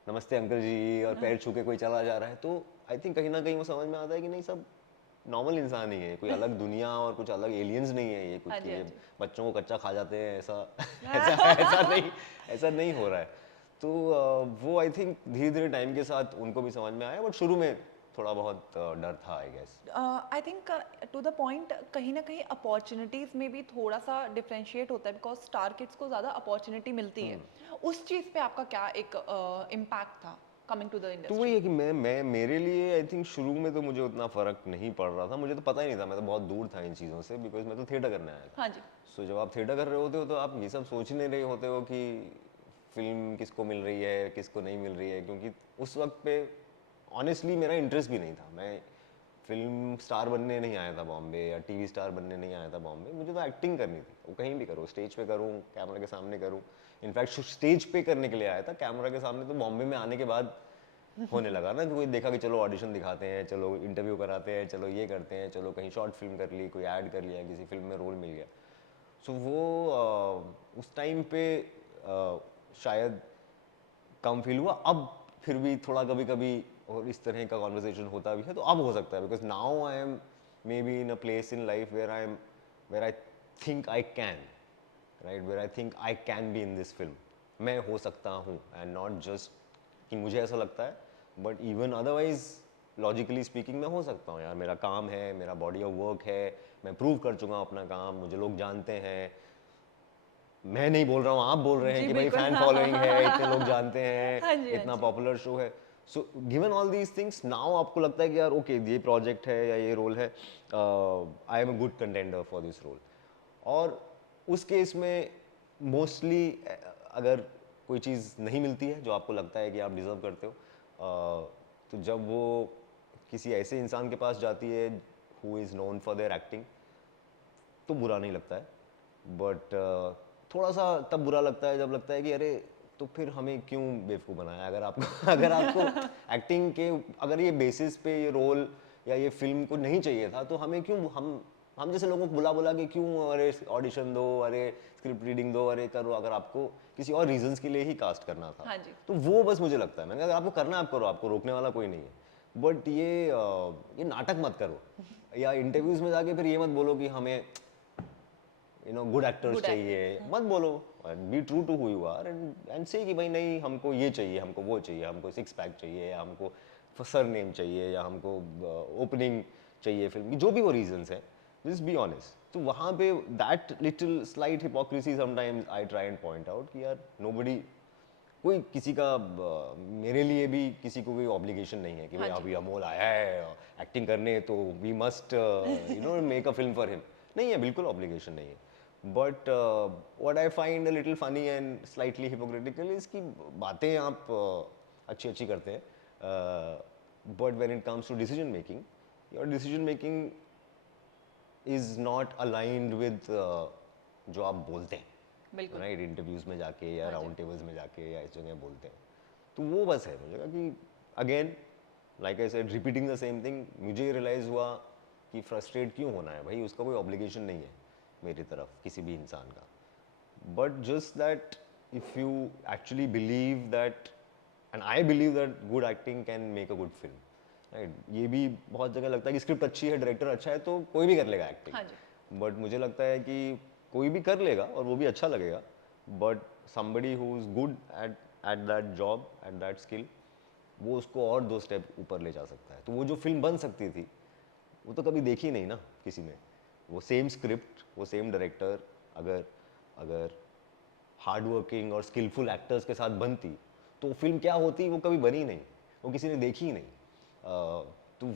नमस्ते अंकल जी और पैर छू के कोई चला जा रहा है, तो आई थिंक कहीं ना कहीं वो समझ में आता है कि नहीं, सब नॉर्मल इंसान ही है, कोई अलग दुनिया और कुछ अलग एलियंस नहीं है ये कुछ हाँ कि जी, हाँ ये जी। बच्चों को कच्चा खा जाते हैं ऐसा ऐसा नहीं हो रहा है। तो वो आई थिंक धीरे धीरे टाइम के साथ उनको भी समझ में आया, बट शुरू में थोड़ा बहुत डर था I guess. I think to the point कहीं ना कहीं अपॉर्चुनिटीज में भी थोड़ा सा डिफरेंशिएट होता है, बिकॉज स्टार किड्स को ज़्यादा अपॉर्चुनिटी मिलती है। उस चीज़ पे आपका क्या एक इम्पैक्ट था कमिंग टू द तो वही इंडस्ट्री? है कि मैं मेरे लिए आई थिंक शुरू में तो मुझे उतना फर्क नहीं पड़ रहा था, मुझे तो पता ही नहीं था, मैं तो बहुत दूर था इन चीज़ों से, बिकॉज मैं तो थिएटर करने आया था। हाँ जी। सो जब आप थिएटर कर रहे होते हो तो आप ये सब सोच नहीं रहे होते हो कि फिल्म किसको मिल रही है किसको नहीं मिल रही है, क्योंकि उस वक्त पे ऑनेस्टली मेरा इंटरेस्ट भी नहीं था। मैं फिल्म स्टार बनने नहीं आया था बॉम्बे या टीवी स्टार बनने नहीं आया था बॉम्बे, मुझे तो एक्टिंग करनी थी, वो कहीं भी करूँ, स्टेज पे करूँ, कैमरा के सामने करूँ। इनफैक्ट स्टेज पे करने के लिए आया था, कैमरा के सामने तो बॉम्बे में आने के बाद होने लगा ना कि कोई देखा कि चलो ऑडिशन दिखाते हैं, चलो इंटरव्यू कराते हैं, चलो ये करते हैं, चलो कहीं शॉर्ट फिल्म कर ली, कोई ऐड कर लिया, किसी फिल्म में रोल मिल गया। सो वो उस टाइम पे शायद कम फील हुआ। अब फिर भी थोड़ा कभी कभी और इस तरह का कॉन्वर्सेशन होता भी है तो अब हो सकता है, because now I am maybe in a place in life where I think I can right, where I think I can be in this film, मैं हो सकता हूँ, एंड नॉट जस्ट कि मुझे ऐसा लगता है, but even otherwise logically speaking मैं हो सकता हूँ यार, मेरा काम है, मेरा बॉडी ऑफ वर्क है, मैं प्रूव कर चुका हूँ अपना काम, मुझे लोग जानते हैं। मैं नहीं बोल रहा हूँ, आप बोल रहे हैं जी कि भाई बिल्कुल। फैन फॉलोइंग है, इतने लोग जानते हैं, हाँ जी, हाँ इतना जी। पॉपुलर शो है। So given all these things now आपको लगता है कि यार ओके ये प्रोजेक्ट है या ये रोल है, I am a good contender for this role. और उस केस में मोस्टली अगर कोई चीज़ नहीं मिलती है जो आपको लगता है कि आप डिज़र्व करते हो, तो जब वो किसी ऐसे इंसान के पास जाती है who is known for their acting, तो बुरा नहीं लगता है। बट थोड़ा सा तब बुरा लगता है जब लगता है कि अरे तो फिर हमें क्यों बेवकूफ़ बनाया, अगर आपको अगर आपको एक्टिंग के अगर ये बेसिस पे ये रोल या ये फिल्म को नहीं चाहिए था, तो हमें क्यों हम जैसे लोगों को बुला बुला के क्यों अरे ऑडिशन दो, अरे स्क्रिप्ट रीडिंग दो, अरे करो, अगर आपको किसी और रीजंस के लिए ही कास्ट करना था। हाँ जी। तो वो बस मुझे लगता है, मैंने कहा अगर आपको करना है आप करो, आपको रोकने वाला कोई नहीं है। बट ये नाटक मत करो, या इंटरव्यूज में जाके फिर ये मत बोलो कि हमें गुड एक्टर्स गुड चाहिए, एक्टर। मत बोलो। Be true to who you are and say कि भाई नहीं हमको ये चाहिए, हमको वो चाहिए, हमको सिक्स पैक चाहिए, या हमको सर नेम चाहिए, या हमको ओपनिंग चाहिए फिल्म की, जो भी वो रीजंस हैं, जस्ट बी ऑनेस्ट। तो वहाँ पे that little slight hypocrisy sometimes I try and point out कि यार नोबडी, कोई किसी का मेरे लिए भी किसी को कोई ऑब्लिगेशन नहीं है कि हाँ भाई जी। अभी अमोल आया है एक्टिंग करने तो we must make a film for him, नहीं है, बिल्कुल ऑब्लिगेशन नहीं है। But what I find a little funny and slightly hypocritical is कि बातें आप अच्छी अच्छी करते हैं, but when it comes to decision making, your decision making is not aligned with जो आप बोलते हैं बिल्कुल। राइट, इंटरव्यूज में जाके या हाँ जी। राउंड टेबल्स में जाके या इस जगह बोलते हैं। तो वो बस है, मुझे लगा कि again like I said repeating the same thing, मुझे रियलाइज हुआ कि फ्रस्ट्रेट क्यों होना है भाई, उसका कोई ऑब्लिगेशन नहीं है मेरी तरफ किसी भी इंसान का, but just that if you actually believe that, and I believe that good acting can make a good film, right, ये भी बहुत जगह लगता है कि स्क्रिप्ट अच्छी है, डायरेक्टर अच्छा है तो कोई भी कर लेगा एक्टिंग, हाँ जी, बट मुझे लगता है कि कोई भी कर लेगा और वो भी अच्छा लगेगा, but somebody who is good at that job, at that skill, वो उसको और 2 स्टेप ऊपर ले जा सकता है। तो वो जो फिल्म बन सकती थी वो तो कभी देखी नहीं ना किसी ने। वो सेम स्क्रिप्ट, वो सेम डायरेक्टर, अगर अगर हार्ड वर्किंग और स्किलफुल एक्टर्स के साथ बनती तो फिल्म क्या होती वो कभी बनी नहीं, वो किसी ने देखी ही नहीं। तो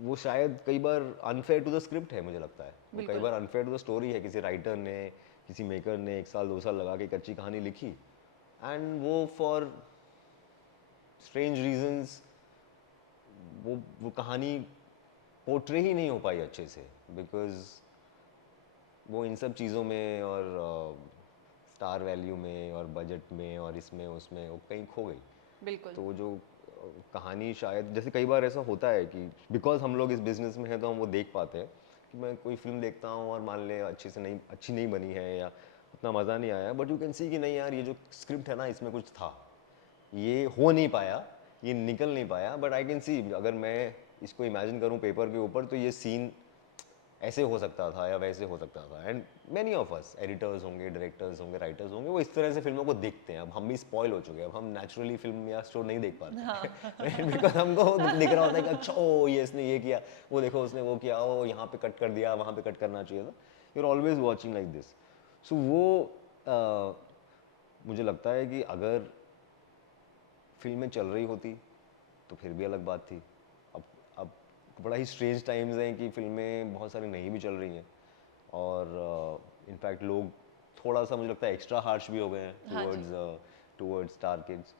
वो शायद कई बार अनफेयर टू द स्क्रिप्ट है, मुझे लगता है वो कई बिल्कुल। बार अनफेयर टू द स्टोरी है। किसी राइटर ने, किसी मेकर ने 1 साल 2 साल लगा के एक अच्छी कहानी लिखी एंड वो फॉर स्ट्रेंज रीजंस वो कहानी पोर्ट्रे ही नहीं हो पाई अच्छे से, बिकॉज वो इन सब चीज़ों में और स्टार वैल्यू में और बजट में और इसमें उसमें वो कहीं खो गई। बिल्कुल। तो वो जो कहानी शायद, जैसे कई बार ऐसा होता है कि बिकॉज हम लोग इस बिजनेस में हैं तो हम वो देख पाते हैं कि मैं कोई फिल्म देखता हूँ और मान ले अच्छी नहीं बनी है या उतना मज़ा नहीं आया, बट यू कैन सी कि नहीं यार ये जो स्क्रिप्ट है ना इसमें कुछ था, ये हो नहीं पाया, ये निकल नहीं पाया, बट आई कैन सी अगर मैं इसको इमेजिन करूँ पेपर के ऊपर तो ये सीन ऐसे हो सकता था या वैसे हो सकता था। And many of us editors होंगे, डायरेक्टर्स होंगे, राइटर्स होंगे, वो इस तरह से फिल्मों को देखते हैं। अब हम भी स्पॉइल हो चुके हैं, अब हम नेचुरली फिल्म या स्टोर नहीं देख पाते हाँ। बिकॉज हमको दिख रहा होता है कि अच्छा ओ ये इसने ये किया, वो देखो उसने वो किया, ओ यहाँ पे कट कर दिया, वहाँ पे कट करना चाहिए था। You are always watching like this. So वो मुझे लगता है कि अगर फिल्में चल रही होती तो फिर भी अलग बात थी। अब बड़ा ही स्ट्रेंज टाइम्स हैं कि फिल्में बहुत सारी नहीं भी चल रही हैं और इनफैक्ट लोग थोड़ा सा मुझे लगता है एक्स्ट्रा हार्श भी हो गए हैं हाँ जी। Towards star kids.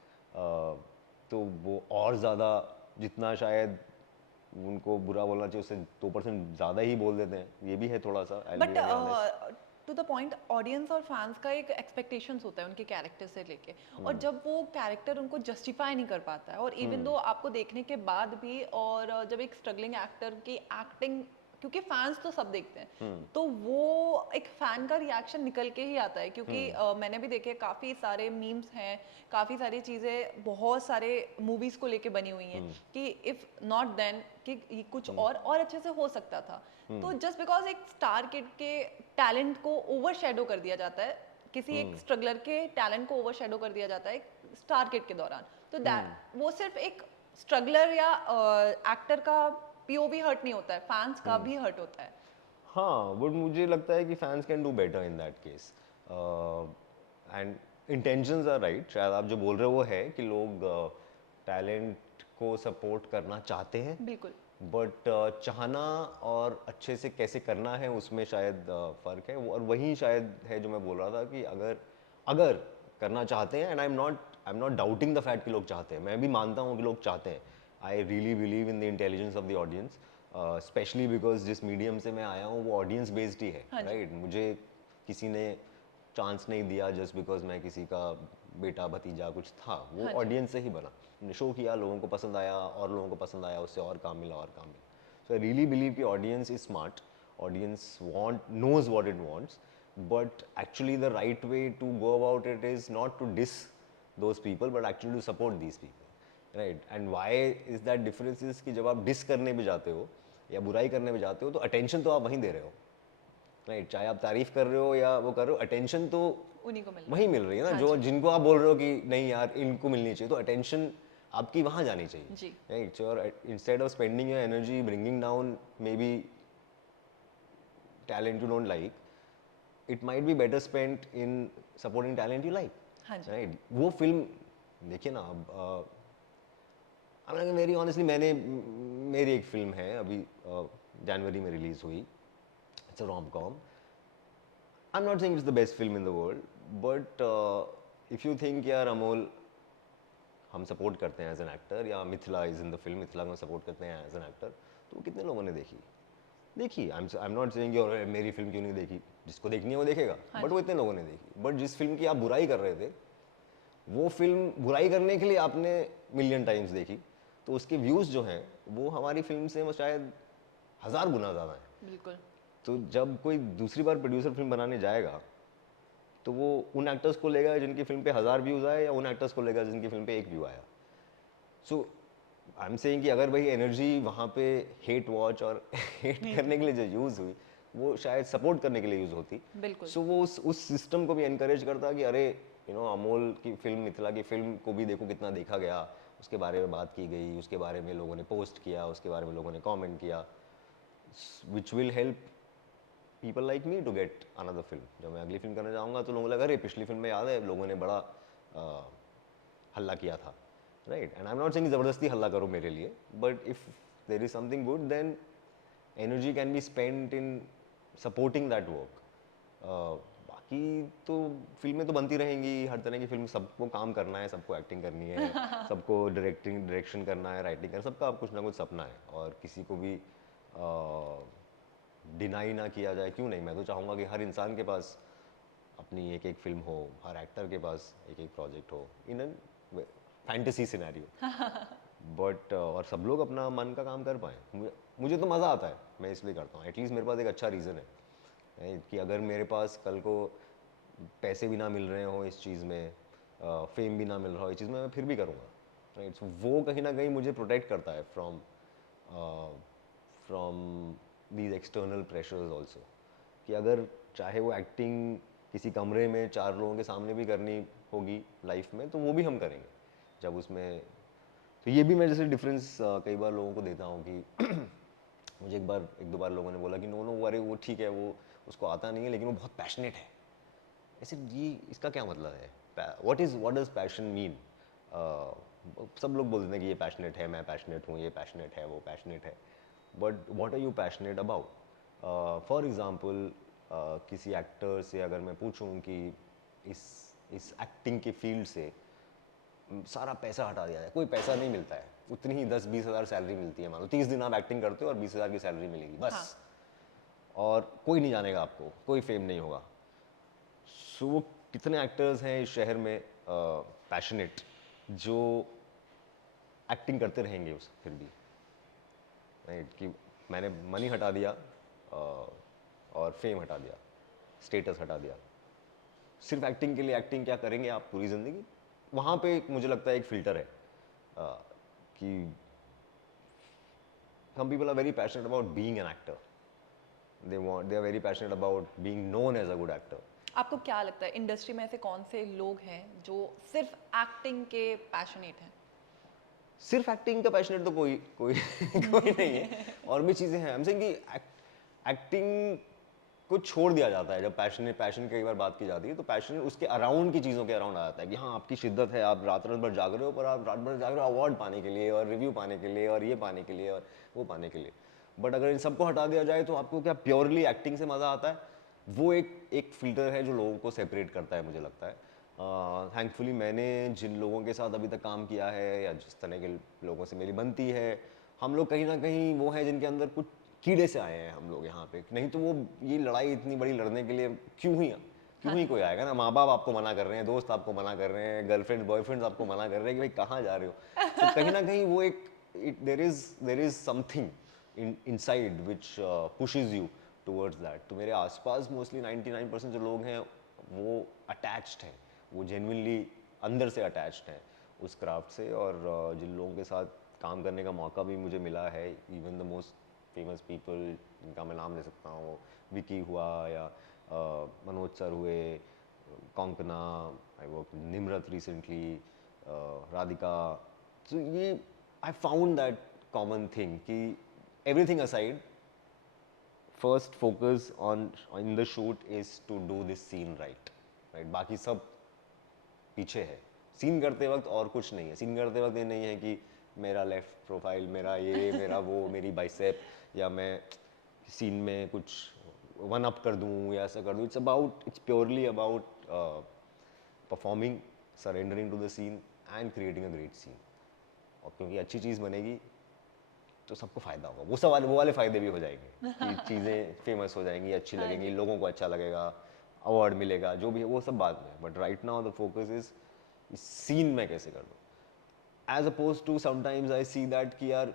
तो वो और ज़्यादा, जितना शायद उनको बुरा बोलना चाहिए उससे 2% ज़्यादा ही बोल देते हैं, ये भी है थोड़ा सा, I will be but very honest. To the point, audience और फैंस का एक एक्सपेक्टेशंस होता है उनके कैरेक्टर से लेके, और जब वो कैरेक्टर उनको जस्टिफाई नहीं कर पाता है, और इवन दो आपको देखने के बाद भी, और जब एक स्ट्रगलिंग एक्टर की एक्टिंग, क्योंकि फैंस तो सब देखते हैं, तो वो एक फैन का रिएक्शन निकल के ही आता है, क्योंकि मैंने भी देखे काफ़ी सारे मीम्स हैं, काफ़ी सारी चीज़ें बहुत सारे मूवीज़ को लेके बनी हुई हैं कि इफ़ नॉट देन कि ये कुछ और अच्छे से हो सकता था। तो जस्ट बिकॉज एक स्टार किड के टैलेंट को ओवरशैडो कर दिया जाता है, किसी एक स्ट्रगलर के टैलेंट को ओवरशैडो कर दिया जाता है एक स्टार किड के दौरान, तो दैट वो सिर्फ एक स्ट्रगलर या एक्टर का पीओवी हर्ट नहीं होता है, फैंस का भी हर्ट होता है। हाँ, बट मुझे लगता है कि fans can do better in that case and intentions are right. शायद आप जो बोल रहे हो वो है कि लोग टैलेंट को सपोर्ट करना चाहते हैं, बिल्कुल। बट चाहना और अच्छे से कैसे करना है उसमें शायद फ़र्क है। और वही शायद है जो मैं बोल रहा था कि अगर अगर करना चाहते हैं, and I am not doubting the fact कि लोग चाहते हैं, मैं भी मानता हूँ कि लोग चाहते हैं। आई really believe in the intelligence of the audience, specially because जिस मीडियम से मैं आया हूँ वो ऑडियंस बेस्ड ही है, हाँ जी। राइट। मुझे किसी ने चांस नहीं दिया जस्ट बिकॉज मैं किसी का बेटा भतीजा कुछ था, वो हाँ जी। ऑडियंस से ही बना। हमने शो किया, लोगों को पसंद आया और लोगों को पसंद आया, उससे और काम मिला और काम मिला। सो आई रियली बिलीव कि audience is smart, audience knows what it wants, but actually the right way to go about it is not to diss those people but actually to support these people, right. And why is that difference is कि जब आप डिस करने भी जाते हो या बुराई करने में जाते हो तो अटेंशन तो आप वहीं दे रहे हो, राइट। चाहे आप तारीफ कर रहे हो या वो कर रहे हो, अटेंशन तो उन्हीं को मिल रहा वहीं मिल रही है ना। हाँ जो जी। जिनको आप बोल रहे हो कि नहीं यार इनको मिलनी चाहिए, तो अटेंशन आपकी वहां जानी चाहिए, जी। राइट। और instead of spending your energy bringing down may be talent you don't like, it might be better spent in supporting talent you like, हाँ जी। राइट। वो फिल्म देखिए ना, अब वेरी ऑनेस्टली मैंने मेरी एक फिल्म है अभी जनवरी में रिलीज हुई, it's a rom com. I am not saying it's the best film in the world, but if you think यार अमोल हम सपोर्ट करते हैं एज एन एक्टर, या Mithila is in the film, Mithila को सपोर्ट करते हैं एज एन एक्टर, तो कितने लोगों ने देखी आई एम नॉट सेइंग और मेरी फिल्म क्यों नहीं देखी, जिसको देखनी है वो देखेगा, हाँ बट जी। वो इतने लोगों ने देखी। बट जिस फिल्म की आप बुराई कर रहे थे, वो फिल्म बुराई करने के लिए आपने मिलियन टाइम्स देखी, तो उसके व्यूज़ जो हैं वो हमारी फिल्म से शायद 1000 गुना ज़्यादा है। बिल्कुल। तो जब कोई दूसरी बार प्रोड्यूसर फिल्म बनाने जाएगा तो वो उन एक्टर्स को लेगा जिनकी फिल्म पे 1000 व्यूज़ आए, या उन एक्टर्स को लेगा जिनकी फिल्म पे 1 व्यू आया। सो आई एम सेइंग कि अगर वही एनर्जी वहाँ पे हेट वॉच और हेट करने के लिए जो यूज़ हुई, वो शायद सपोर्ट करने के लिए यूज़ होती। बिल्कुल। सो वो उस सिस्टम को भी एनकरेज करता कि अरे अमोल की फिल्म, मिथिला की फिल्म को भी देखो कितना देखा गया, उसके बारे में बात की गई, उसके बारे में लोगों ने पोस्ट किया, उसके बारे में लोगों ने कमेंट किया, which will help people like me to get another film. जब मैं अगली फिल्म करने जाऊँगा तो लोगों को लगा अरे पिछली फिल्म में याद है लोगों ने बड़ा हल्ला किया था, right. And I am not saying ज़बरदस्ती हल्ला करो मेरे लिए, but if there is something good then energy can be spent in supporting that work. बाकी तो फिल्में तो बनती रहेंगी, हर तरह की फिल्म, सबको काम करना है, सबको एक्टिंग करनी है, सबको डायरेक्शन करना है, राइटिंग करना, सबका कुछ ना कुछ सपना है, और किसी को भी डिनाई ना किया जाए, क्यों नहीं। मैं तो चाहूँगा कि हर इंसान के पास अपनी एक एक फिल्म हो, हर एक्टर के पास एक एक प्रोजेक्ट हो, in an fantasy scenario, but और सब लोग अपना मन का काम कर पाएँ। मुझे तो मज़ा आता है, मैं इसलिए करता हूँ। एटलीस्ट मेरे पास एक अच्छा रीज़न है कि अगर मेरे पास कल को पैसे भी ना मिल रहे हो इस चीज़ में, फेम भी ना मिल रहा हो इस चीज़ में, मैं फिर भी करूँगा, राइट। सो वो कहीं ना कहीं मुझे प्रोटेक्ट करता है from from these external pressures also, कि अगर चाहे वो एक्टिंग किसी कमरे में 4 लोगों के सामने भी करनी होगी लाइफ में, तो वो भी हम करेंगे जब उसमें। तो ये भी मैं जैसे डिफरेंस कई बार लोगों को देता हूँ कि मुझे एक दो बार लोगों ने बोला कि नो नो अरे वो ठीक है, वो उसको आता नहीं है लेकिन वो बहुत पैशनेट है। ऐसे ये इसका क्या मतलब है? What does passion mean? सब लोग बोलते हैं कि ये पैशनेट है, मैं पैशनेट हूँ, ये पैशनेट है, वो पैशनेट है, but what are you passionate about? For example किसी एक्टर से अगर मैं पूछूं कि इस एक्टिंग के फील्ड से सारा पैसा हटा दिया जाए, कोई पैसा नहीं मिलता है, उतनी ही 10-20 हज़ार सैलरी मिलती है, मानो 30 दिन आप एक्टिंग करते हो और 20 हज़ार की सैलरी मिलेगी बस, हाँ। और कोई नहीं जानेगा आपको, कोई फेम नहीं होगा। सो वो कितने एक्टर्स हैं इस शहर में पैशनेट, जो एक्टिंग करते रहेंगे उस फिर भी, राइट, कि मैंने मनी हटा दिया और फेम हटा दिया, स्टेटस हटा दिया, सिर्फ एक्टिंग के लिए। एक्टिंग क्या करेंगे आप पूरी ज़िंदगी? वहाँ पे मुझे लगता है एक फ़िल्टर है कि some people are very passionate about being an actor. They are very passionate about being known as a good actor. आपको क्या लगता है इंडस्ट्री में ऐसे कौन से लोग हैं जो सिर्फ एक्टिंग के पैशनेट हैं? सिर्फ एक्टिंग का पैशनेट तो कोई कोई कोई नहीं है, और भी चीज़ें हैं। हम सेइंग कि एक्टिंग को छोड़ दिया जाता है जब पैशन की कई बार बात की जाती है, तो पैशन उसके अराउंड की चीज़ों के अराउंड आ जाता है कि हाँ आपकी शिद्दत है, आप रात रात भर जाग रहे हो, पर आप रात भर जाग रहे हो अवार्ड पाने के लिए और रिव्यू पाने के लिए और ये पाने के लिए और वो पाने के लिए। बट अगर इन सबको हटा दिया जाए तो आपको क्या प्योरली एक्टिंग से मज़ा आता है? वो एक फ़िल्टर है जो लोगों को सेपरेट करता है, मुझे लगता है। थैंकफुली मैंने जिन लोगों के साथ अभी तक काम किया है या जिस तरह के लोगों से मेरी बनती है, हम लोग कहीं ना कहीं वो हैं जिनके अंदर कुछ कीड़े से आए हैं हम लोग यहाँ पे। नहीं तो वो ये लड़ाई इतनी बड़ी लड़ने के लिए क्यों ही कोई आएगा ना। माँ बाप आपको मना कर रहे हैं, दोस्त आपको मना कर रहे हैं, गर्लफ्रेंड बॉयफ्रेंड्स आपको मना कर रहे हैं कि भाई कहाँ जा रहे हो। तो कहीं ना कहीं वो एक देर is something inside which pushes you towards that. तो मेरे आसपास मोस्टली 99% जो लोग हैं वो अटैच्ड हैं, वो जेन्युइनली अंदर से अटैच्ड हैं उस क्राफ्ट से। और जिन लोगों के साथ काम करने का मौका भी मुझे मिला है, even the most famous people जिनका मैं नाम ले सकता हूँ, विकी हुआ या मनोज सर हुए, Konkona, I work Nimrat recently, Radhika. तो ये I found that common thing कि everything aside, first focus on in the shoot is to do this scene right. बाकी सब पीछे है। सीन करते वक्त और कुछ नहीं है। सीन करते वक्त ये नहीं है कि मेरा लेफ्ट प्रोफाइल, मेरा ये, मेरा वो, मेरी बाइसेप, या मैं सीन में कुछ वन अप कर दूं या ऐसा कर दूं। It's purely about performing, surrendering to the scene and creating a great scene. और क्योंकि अच्छी चीज़ बनेगी तो सबको फ़ायदा होगा। वो वाले फ़ायदे भी हो जाएंगे कि चीज़ें फेमस हो जाएंगी, अच्छी हाँ लगेंगी, जी। लोगों को अच्छा लगेगा, अवार्ड मिलेगा, जो भी है वो सब बाद में। But right now the focus is इस सीन में कैसे कर दो। As opposed to sometimes I see that कि यार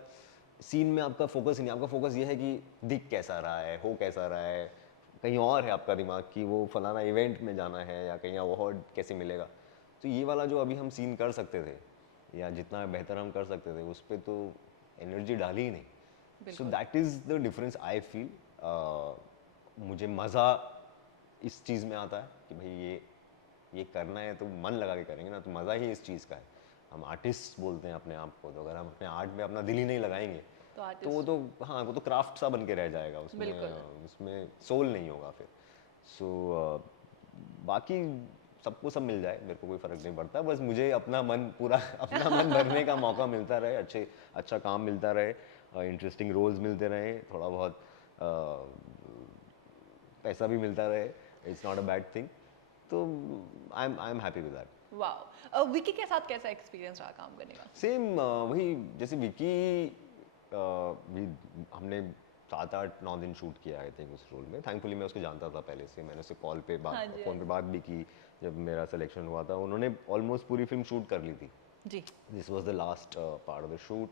सीन में आपका फोकस ही नहीं, आपका फोकस ये है कि दिख कैसा रहा है, हो कैसा रहा है, कहीं और है आपका दिमाग कि वो फलाना इवेंट में जाना है या कहीं अवार्ड कैसे मिलेगा। तो ये वाला जो अभी हम सीन कर सकते थे या जितना बेहतर हम कर सकते थे उस पर तो एनर्जी डाली ही नहीं. सो बिल्कुल. That is the difference I feel. मुझे मज़ा इस चीज़ में आता है कि भाई ये करना है तो मन लगा के करेंगे ना, तो मज़ा ही इस चीज़ का है. हम आर्टिस्ट बोलते हैं अपने आप को, तो अगर हम अपने आर्ट में अपना दिल ही नहीं लगाएंगे तो तो वो आर्टिस्ट. तो हाँ वो तो क्राफ्ट सा बन के रह जाएगा, उसमें बिल्कुल. उसमें सोल नहीं होगा फिर. सो बाकी सबको सब मिल जाए, मेरे को कोई फ़र्क नहीं पड़ता, बस मुझे अपना मन पूरा अपना मन भरने का मौका मिलता रहे, अच्छा काम मिलता रहे, इंटरेस्टिंग रोल्स मिलते रहे, थोड़ा बहुत पैसा भी मिलता रहे. It's not a bad thing. तो I am happy with that. Wow. Vicky के साथ कैसा एक्सपीरियंस रहा काम करने का? सेम वही जैसे विकी भी हमने 7-8-9 दिन शूट किया आई थिंक उस रोल में. थैंकफुली मैं उसको जानता था पहले से, मैंने उससे कॉल पे हाँ बात जी, फ़ोन पे बात भी की. जब मेरा सिलेक्शन हुआ था उन्होंने ऑलमोस्ट पूरी फिल्म शूट कर ली थी. जी. This was the last part of the shoot.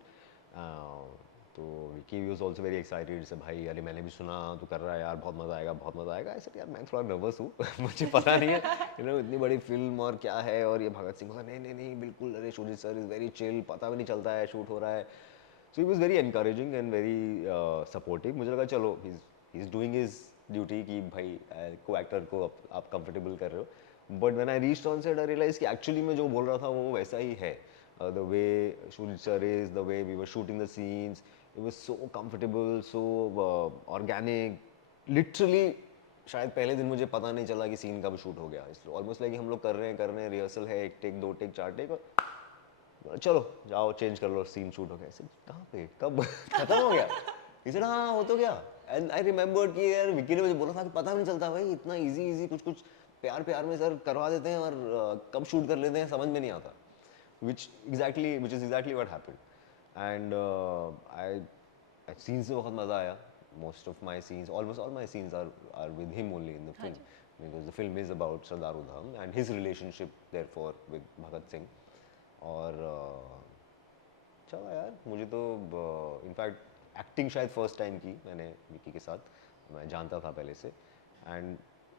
तो Vicky was also very excited से भाई अरे मैंने भी सुना तू कर रहा है यार, बहुत मज़ा आएगा बहुत मज़ा आएगा. ऐसे यार मैं थोड़ा नर्वस हूँ मुझे पता नहीं है इतनी बड़ी फिल्म और क्या है, और ये भगत सिंह. नहीं नहीं नहीं बिल्कुल, अरे Shoojit sir is very chill, पता भी नहीं चलता है शूट हो रहा है. So he was very encouraging and very supportive. मुझे लगा चलो he is doing his duty कि भाई को एक्टर को आप कंफर्टेबल कर रहे हो. But when I reached on set I realise कि एक्चुअली मैं जो बोल रहा था वो वैसा ही है. The way Shujit sir is, the way we were shooting the scenes, it was so comfortable, so organic. Literally शायद पहले दिन मुझे पता नहीं चला कि सीन कब शूट हो गया. इसलिए ऑलमोस्ट लाइक हम लोग कर रहे हैं रिहर्सल है, 1 टेक 2 टेक 4 टेक, और चलो जाओ चेंज कर लो, सीन शूट हो गया. ऐसे कहाँ पे कब खत्म हो गया. इसे हाँ हो तो गया. एंड आई रिमेम्बर कि यार विक्की ने मुझे बोला था कि पता नहीं चलता भाई, इतना इजी कुछ कुछ प्यार प्यार में सर करवा देते हैं और कब शूट कर लेते हैं समझ में नहीं आता. which is exactly what happened. And I scenes में बहुत मज़ा आया. Most of my scenes, almost all my scenes are with him only in the हाँ film, ji. because the film is about Sardar Udham and his relationship therefore with Bhagat Singh. और चला यार मुझे तो इनफैक्ट एक्टिंग शायद फर्स्ट टाइम की मैंने विकी के साथ, मैं जानता था पहले से. एंड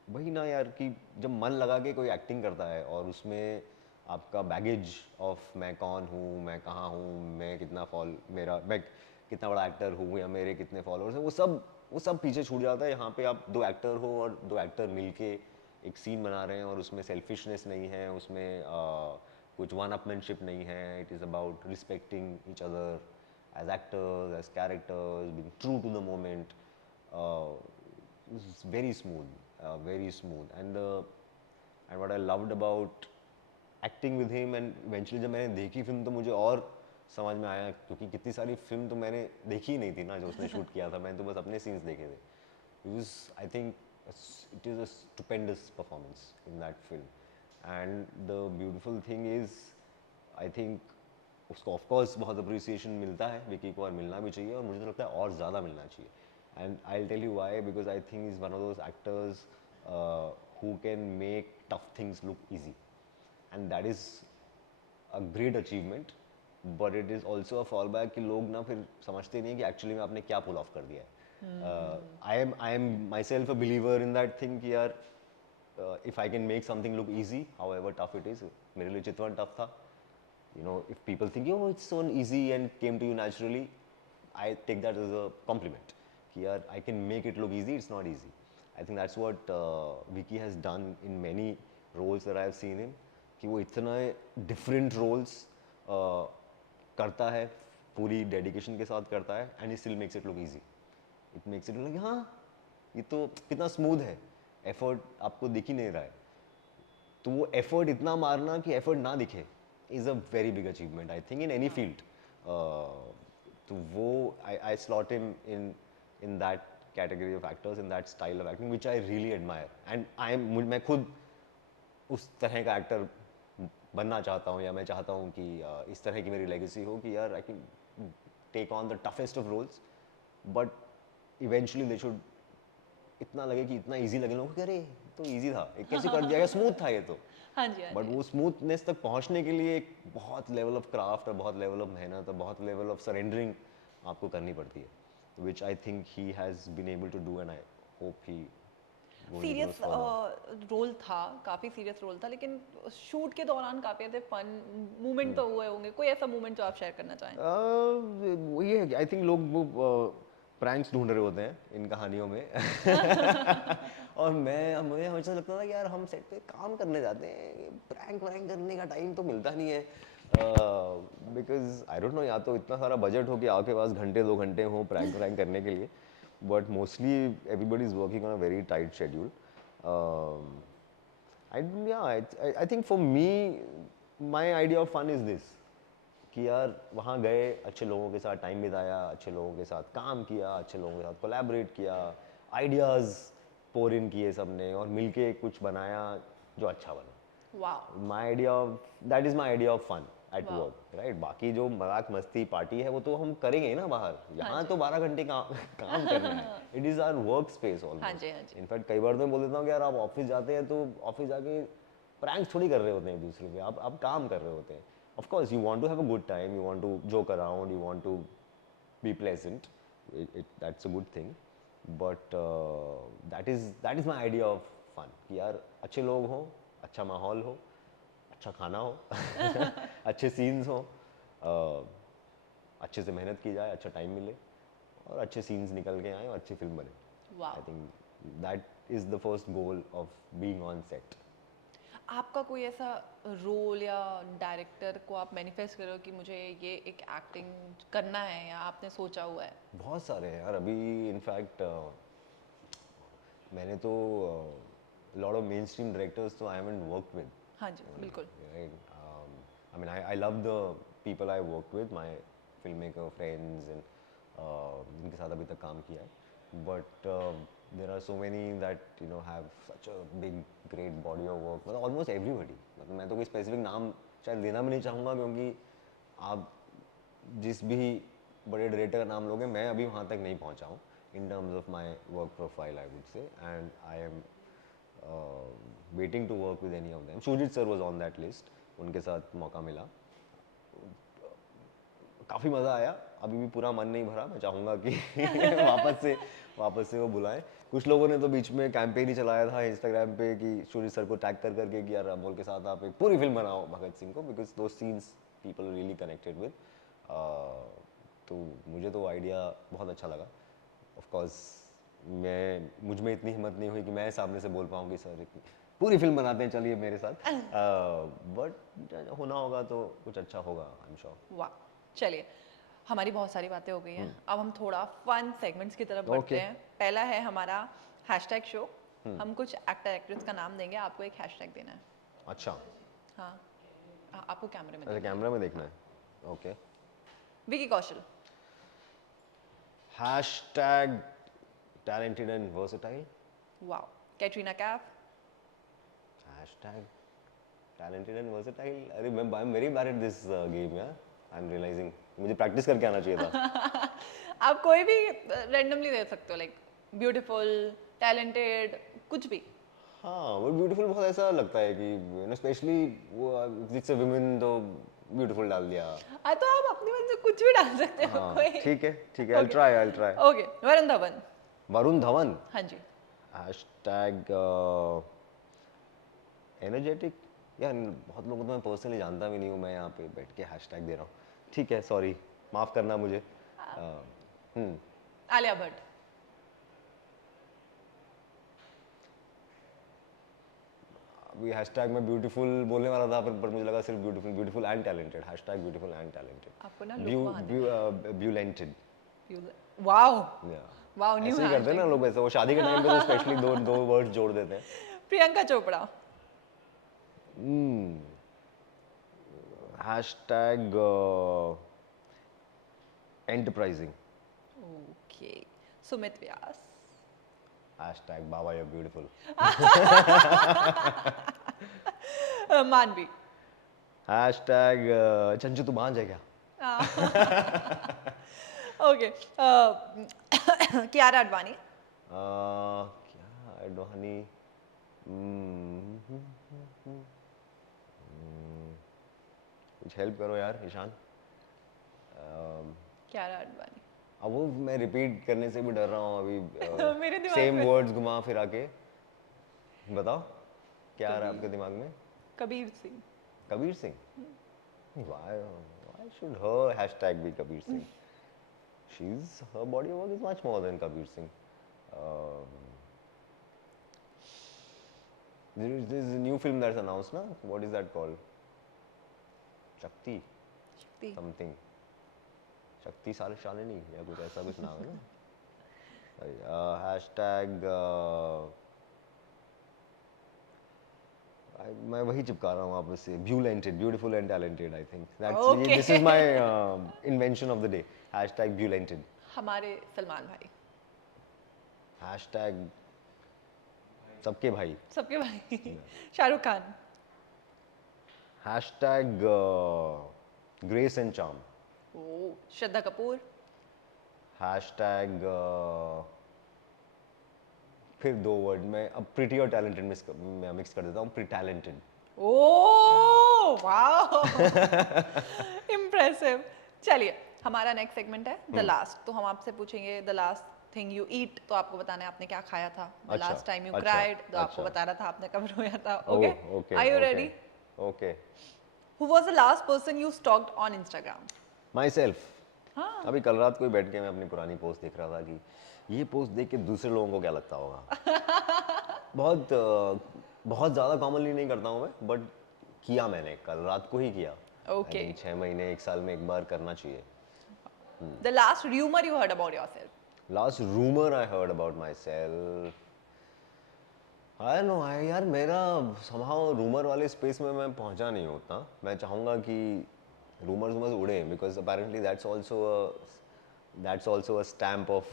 वही ना यार कि जब मन लगा के कोई एक्टिंग करता है और उसमें आपका बैगेज ऑफ मैं कौन हूँ, मैं कहाँ हूँ, मैं कितना बड़ा एक्टर हूँ या मेरे कितने फॉलोअर्स हैं, वो सब पीछे छूट जाता है. यहाँ पे आप 2 एक्टर हो और 2 एक्टर मिलके एक सीन बना रहे हैं और उसमें सेल्फिशनेस नहीं है, उसमें कुछ वन अपमैनशिप नहीं है. It is about respecting each other as actors, as characters, being true to the moment. very smooth, very smooth. And what I loved about acting with him, and eventually जब मैंने देखी फिल्म तो मुझे और समझ में आया, क्योंकि कितनी सारी फिल्म तो मैंने देखी ही नहीं थी ना जो उसने शूट किया था. मैंने तो बस अपने सीन्स देखे थे. It was I think it is a stupendous performance in that film. And the beautiful thing is I think उसको ऑफकोर्स बहुत अप्रिसिएशन मिलता है विकी को, और मिलना भी चाहिए, और मुझे तो लगता है और ज़्यादा मिलना चाहिए. And I will tell you why, because I think is one of those actors who can make tough things look easy. And that is a great achievement, but it is also a fallback कि लोग ना फिर समझते नहीं कि एक्चुअली में आपने क्या पुल ऑफ कर दिया है. I am my self a believer in that thing कि यार if I can make something look easy how ever tough it is. मेरे लिए चितवन टफ था. You know, if people think oh it's so easy and came to you naturally, I take that as a compliment कि यार I can make it look easy. It's not easy. I think that's what Vicky has done in many roles that I have seen him, कि वो इतना डिफरेंट रोल्स करता है, पूरी डेडिकेशन के साथ करता है, and still makes it look easy. It makes it look हाँ ये तो कितना स्मूथ है, एफर्ट आपको दिख ही नहीं रहा है. तो वो एफर्ट इतना मारना कि एफर्ट ना दिखे is a very big achievement I think in any field. तो वो I slot him in that category of actors, in that style of acting which I really admire. And मैं खुद उस तरह का एक्टर बनना चाहता हूँ, या मैं चाहता हूँ कि इस तरह की मेरी लेगेसी हो कि यार I can take on the toughest of roles, but eventually they should इतना लगे कि इतना इजी लगे लोगों को कि अरे तो इजी था, ये कैसे कर दिया, स्मूथ था ये तो. हाँ जी. हाँ बट जी. वो स्मूथनेस तक पहुँचने के लिए एक बहुत लेवल ऑफ क्राफ्ट और बहुत लेवल ऑफ मेहनत और बहुत लेवल ऑफ सरेंडरिंग आपको करनी पड़ती है, which I think he has been able to do, and I hope he गोल्डी ग्रोस सीरियस रोल था, काफी सीरियस रोल था, लेकिन शूट के दौरान काफी ऐसे फन मोमेंट तो हुए होंगे, कोई ऐसा मोमेंट जो आप शेयर करना चाहें? वही है, आई थिंक लोग वो प्रैंक्स ढूंढ रहे होते हैं इन कहानियों में और मुझे हमेशा लगता था कि यार हम सेट पे काम करने जाते हैं, प्रैंक वैंक करने का टाइम तो मिलता नहीं है, बिकॉज आई डोंट नो, या तो इतना सारा बजट हो कि आपके पास घंटे 2 घंटे हो प्रैंक वैंक करने के लिए, but mostly everybody is working on a very tight schedule. I think for me, my idea of fun is this, कि यार वहाँ गए, अच्छे लोगों के साथ टाइम बिताया, अच्छे लोगों के साथ काम किया, अच्छे लोगों के साथ कोलैबोरेट किया, आइडियाज़ पोर इन किए सबने और मिलके कुछ बनाया जो अच्छा बना. वाह, my idea of that is my idea of fun at Wow. Work, right. बाकी जो मजाक मस्ती पार्टी है वो तो हम करेंगे ही ना बाहर, यहाँ तो 12 घंटे काम करना है. It is our work space हाँ जी, हाँ जी. ऑलमोस्ट. इनफैक्ट कई बार तो मैं बोल देता हूँ कि यार आप ऑफिस जाते हैं तो ऑफिस जाके प्रैंक्स थोड़ी कर रहे होते हैं एक दूसरे पे, आप काम कर रहे होते हैं. Of course, you want to have a good time, you want to joke around, you want to be pleasant. That's a good thing. But that is my idea of fun. कि यार अच्छे लोग हों, अच्छा माहौल हो, अच्छा खाना हो, अच्छे सीन्स हो, अच्छे से मेहनत की जाए, अच्छा टाइम मिले और अच्छे सीन्स निकल के आए और अच्छी फिल्म बने. वाह. I think that is the first goal of being on set. आपका कोई ऐसा रोल या डायरेक्टर को आप मैनिफेस्ट करो कि मुझे ये एक एक्टिंग करना है, या आपने सोचा हुआ है? बहुत सारे हैं यार. अभी इनफैक्ट मैंने तो lot of main stream directors तो आई हैवंट वर्कड विद. हाँ जी, बिल्कुल. I mean, I love the people I work with, my filmmaker friends, and जिनके साथ अभी तक काम किया है. But there are so many that have such a big, great body of work. मतलब almost everybody. मतलब मैं तो कोई specific नाम शायद लेना भी नहीं चाहूँगा, क्योंकि आप जिस भी बड़े डायरेक्टर का नाम लोगे, मैं अभी वहाँ तक नहीं पहुँचा हूँ in terms of my work profile, I would say, and I am waiting to work with any of them. Shujit sir was on that list. उनके साथ मौका मिला, काफ़ी मज़ा आया. अभी भी पूरा मन नहीं भरा, मैं चाहूँगा कि वापस से वो बुलाएं. कुछ लोगों ने तो बीच में कैंपेन ही चलाया था इंस्टाग्राम पे कि शूजित सर को टैग कर करके कि यार अमोल के साथ आप एक पूरी फिल्म बनाओ भगत सिंह को, बिकॉज दो scenes people really connected with. तो मुझे तो आइडिया बहुत अच्छा लगा. ऑफ कोर्स मुझ में इतनी हिम्मत नहीं हुई कि मैं सामने से बोल पाऊँ कि सर पूरी फिल्म बनाते हैं, चलिए मेरे साथ. बट होना होगा तो कुछ अच्छा होगा, आई एम श्योर. वाह. चलिए, हमारी बहुत सारी बातें हो गई हैं, अब हम थोड़ा फन सेगमेंट्स की तरफ बढ़ते हैं. पहला है हमारा हैशटैग शो. हम कुछ एक्टर एक्ट्रेस का नाम देंगे, आपको एक हैशटैग देना है. अच्छा. हाँ, आपको कैमरे में अच्छा, देखना है. कैमरा में देखना है. Okay. Vicky Kaushal. Hashtag talented and versatile. वाह. Katrina Kaif. Hashtag talented and versatile. अरे I am very bad at this game यार. आई एम रियलाइजिंग मुझे प्रैक्टिस करके आना चाहिए था. आप कोई भी रैंडमली दे सकते हो, लाइक ब्यूटीफुल, टैलेंटेड, कुछ भी. हाँ, वो ब्यूटीफुल बहुत ऐसा लगता है कि स्पेशली वो जिससे विमेन तो ब्यूटीफुल डाल दिया. हाँ, तो आप अपनी मन से कुछ भी डाल सकते हो. हाँ, कोई. ठीक है. I will try. Okay. Varun Dhawan. Varun Dhawan. हाँ जी. Hashtag energetic. यार बहुत लोगों को मैं पर्सनली जानता भी नहीं हूँ, मैं यहाँ पे बैठ के हैशटैग दे रहा हूँ. ठीक है, सॉरी, माफ करना मुझे. आलिया भट्ट. अभी हैशटैग में ब्यूटीफुल बोलने वाला था, पर मुझे लगा सिर्फ beautiful and talented. Hashtag beautiful and talented. आपको ना लुक वहाँ दे. ब्यूलेंटेड. वाओ. या वाओ, न्यू ऐसे ही करते हैं ना लोग, वैसे वो शादी के टाइम पे तो स्पेशली दो वर्ड्स जोड़ देते हैं. Priyanka Chopra. Hashtag enterprising. Okay. Sumit Vyas. Hashtag Baba you beautiful. मानवी. हैशटैग चंचू तू बांझ है क्या. ओके. कियारा आडवाणी. क्या आडवाणी. कुछ हेल्प करो यार ईशान. कियारा आडवाणी. अब वो मैं रिपीट करने से भी डर रहा हूँ मेरे अभी. दिमाग सेम में वर्ड्स घुमा फिरा के. बताओ क्या आ रहा है आपके दिमाग में? Kabir Singh. Kabir Singh? Why should her hashtag be Kabir Singh? Her body of work is much more than Kabir Singh. Um, there's a new film that's announced, na? What is that called? Shakti शक्ति। something. Shakti Shalini या कुछ ऐसा कुछ नाम है ना? Hashtag मैं वही चिपका रहा हूँ आपस से beautalented beautiful and talented I think Okay. This is my invention of the day hashtag beautalented हमारे सलमान भाई। हैशटैग सबके भाई सबके भाई। Shahrukh Khan. Hashtag grace and charm ओ श्रद्धा कपूर। हैशटैग फिर दो वर्ड में अब प्रिटी और टैलेंटेड मिक्स कर देता हूँ प्रिटैलेंटेड ओ वाओ इम्प्रेसिव। चलिए हमारा नेक्स्ट सेगमेंट है द लास्ट। तो हम आपसे पूछेंगे the last thing you eat, तो आपको बताना है आपने क्या खाया था। द अच्छा, लास्ट टाइम यू अच्छा, क्राइड, तो आपको अच्छा। बताना था आपने कब रोया था। Okay okay are you ready? Okay who was the last person you stalked on Instagram? Myself हाँ अभी कल रात को ही बैठ के मैं अपनी पुरानी पोस्ट देख रहा था कि ये पोस्ट देख के दूसरे लोगों को क्या लगता होगा बहुत ज़्यादा कॉमनली नहीं करता हूँ मैं बट किया मैंने कल रात को ही किया Okay. 6 महीने 1 साल में एक बार करना चाहिए the last rumour you heard about yourself? Last rumour I heard about myself I know I यार मेरा somehow रूमर वाले स्पेस में मैं पहुंचा नहीं होता मैं चाहूँगा कि रूमर्स उड़े because apparently that's also a stamp of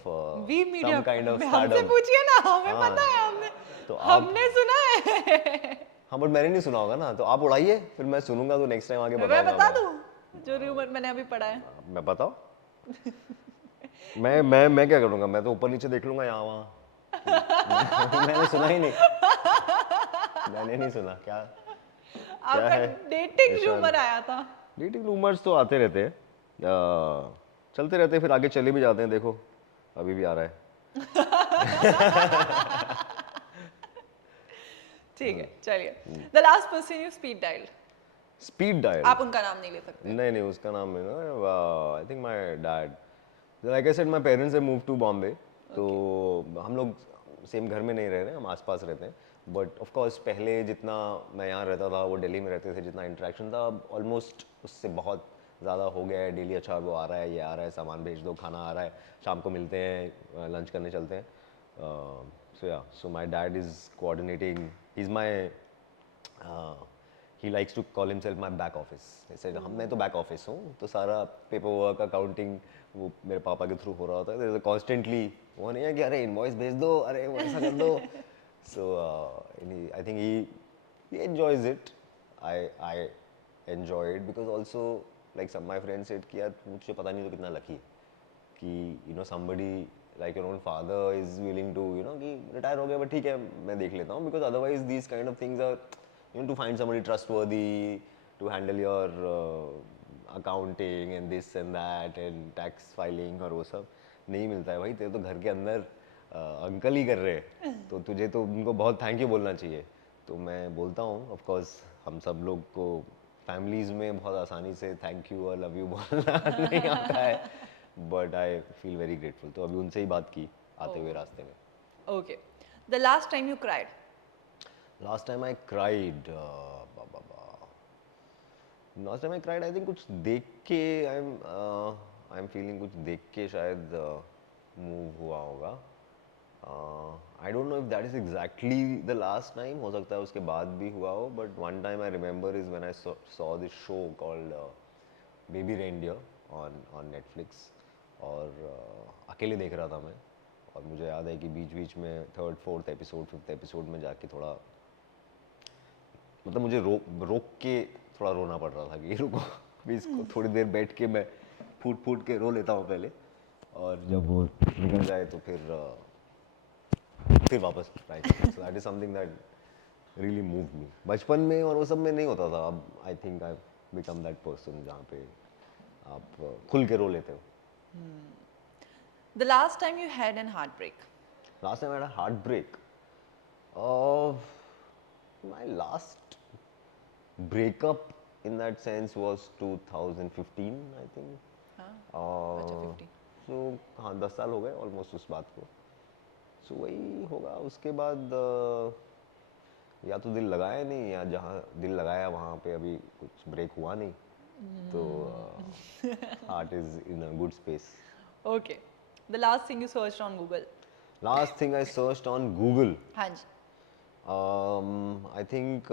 we media some kind of हमसे stardom पूछिए ना, हमें हाँ, पता है। हमने तो आप हमने सुना है। हाँ बट मैंने नहीं सुना होगा ना तो आप उड़ाइए फिर मैं सुनूंगा तो नेक्स्ट टाइम आगे मैं बताऊंगा बता दूं जो र्यूमर मैंने अभी पढ़ा है। मैं बताओ मैं क्या करूंगा मैं तो ऊपर नीचे देख लूंगा यहाँ वहाँ मैंने सुना ही नहीं मैंने नहीं सुना क्या आपका है डेटिंग ईशान? र्यूमर आया था। डेटिंग रूमर्स तो आते रहते हैं चलते रहते हैं फिर आगे चले भी जाते हैं देखो अभी भी आ रहा है ठीक है चलिए। The last person you speed dialled? Speed dial आप उनका नाम नहीं ले सकते। नहीं उसका नाम है ना I think my dad like I said my parents have move to Bombay तो हम लोग सेम घर में नहीं रह रहे हम आसपास रहते हैं बट ऑफ कोर्स पहले जितना मैं यहाँ रहता था वो दिल्ली में रहते थे जितना इंटरेक्शन था ऑलमोस्ट उससे बहुत ज़्यादा हो गया है डेली अच्छा वो आ रहा है ये आ रहा है सामान भेज दो खाना आ रहा है शाम को मिलते हैं लंच करने चलते हैं so my dad is coordinating he's my he likes to call himself my back office जैसे मैं तो बैक ऑफिस हूँ तो सारा पेपर वर्क अकाउंटिंग वो मेरे पापा के थ्रू हो रहा होता है कॉन्स्टेंटली वो नहीं है कि अरे इनवॉइस भेज दो अरे वो ऐसा कर दो so I think he enjoys it I enjoy it because also like some my friends said कि यार मुझे पता नहीं तो कितना लकी है कि you know somebody like your own father is willing to you know कि रिटायर हो गया बट ठीक है मैं देख लेता हूँ because otherwise these kind of things are you know to find somebody trustworthy to handle your accounting and this and that and tax filing और वो सब नहीं मिलता है भाई तेरे तो घर के अंदर अंकल ही कर रहे हैं तो तुझे तो उनको बहुत थैंक यू बोलना चाहिए तो मैं बोलता हूँ ऑफ कोर्स हम सब लोग को फैमिलीज में बहुत आसानी से थैंक यू और लव यू बोलना नहीं आता है but I feel very grateful तो अभी उनसे ही बात की आते हुए रास्ते में okay the last time you cried? Last time I cried last time I cried I think कुछ देख के आई एम फीलिंग कुछ देख के शायद मूव हुआ होगा I don't know if that is exactly the last time हो सकता है उसके बाद भी हुआ हो but one time I remember is when I saw this show called baby reindeer on Netflix और अकेले देख रहा था मैं और मुझे याद है कि बीच बीच में 3rd 4th episode 5th episode में जाके थोड़ा मतलब मुझे रोक के थोड़ा रोना पड़ रहा था कि रुको अभी इसको थोड़ी देर बैठ के मैं फूट के रो लेता हूँ पहले और जब वो निकल जाए तो फिर वापस ट्राई करें so that is something that really move me बचपन में और वो सब में नहीं होता था अब I think I become that person जहाँ पे आप खुल के रो लेते हो the last time you had an heart break? Last time I had a heart break My last breakup in that sense was 2015, I think. हाँ अच्छा Uh, 50 so हाँ 10 साल हो गए ऑलमोस्ट उस बात को. सो वही होगा. उसके बाद या तो दिल लगाया नहीं, या जहाँ दिल लगाया वहाँ पे अभी कुछ ब्रेक हुआ नहीं. तो heart is in a good space. Okay the last thing you search on Google last thing I searched on Google. हाँ जी आई थिंक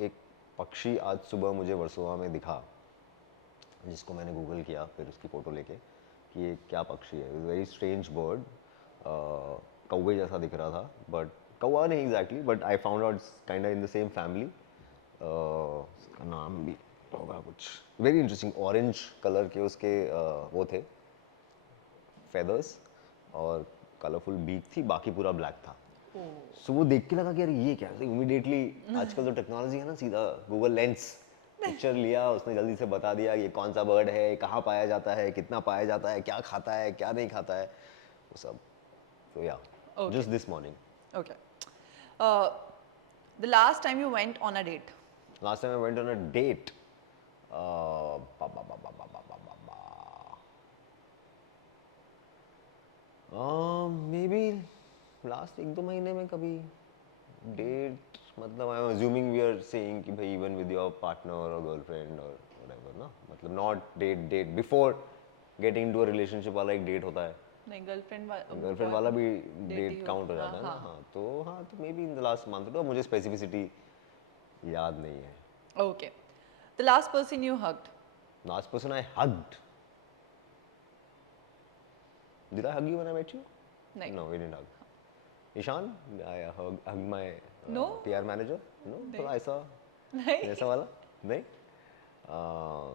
एक पक्षी आज सुबह मुझे वर्सोवा में दिखा, जिसको मैंने गूगल किया फिर उसकी फ़ोटो लेके कि ये क्या पक्षी है. Very strange bird. कौवे जैसा दिख रहा था, बट कौवा नहीं exactly, but I found out kind in the same family. उसका नाम भी होगा कुछ. Very interesting. ऑरेंज कलर के उसके वो थे फेदर्स, और कलरफुल बीक थी, बाकी पूरा ब्लैक था. सो वो देख के लगा कि यार ये क्या है. इमीडिएटली आजकल जो टेक्नोलॉजी है ना, सीधा गूगल लेंस पिक्चर लिया, उसने जल्दी से बता दिया ये कौन सा बर्ड है, कहाँ पाया जाता है, कितना पाया जाता है, क्या खाता है, क्या नहीं खाता है, वो सब. तो या just this morning. Okay the last time you went on a date last time I went on a date. Maybe last 1-2 महीने में कभी डेट. मतलब I am assuming we are saying कि भाई इवन विद योर पार्टनर और गर्लफ्रेंड और व्हाटएवर ना. मतलब not date before getting into a relationship वाला एक डेट होता है. नहीं गर्लफ्रेंड गर्लफ्रेंड वाला भी date डेट ही काउंट हो होता- जाता है ना. हाँ हाँ तो maybe in the last month. तो मुझे स्पेसिफिसिटी याद नहीं है. Okay the last person you hugged last person I hugged. Did I hug you when I met you? नहीं No, we didn't hug. Ishan, I hugged my No? PR manager. No, नहीं. थोड़ा ऐसा नहीं ऐसा वाला नहीं. Uh,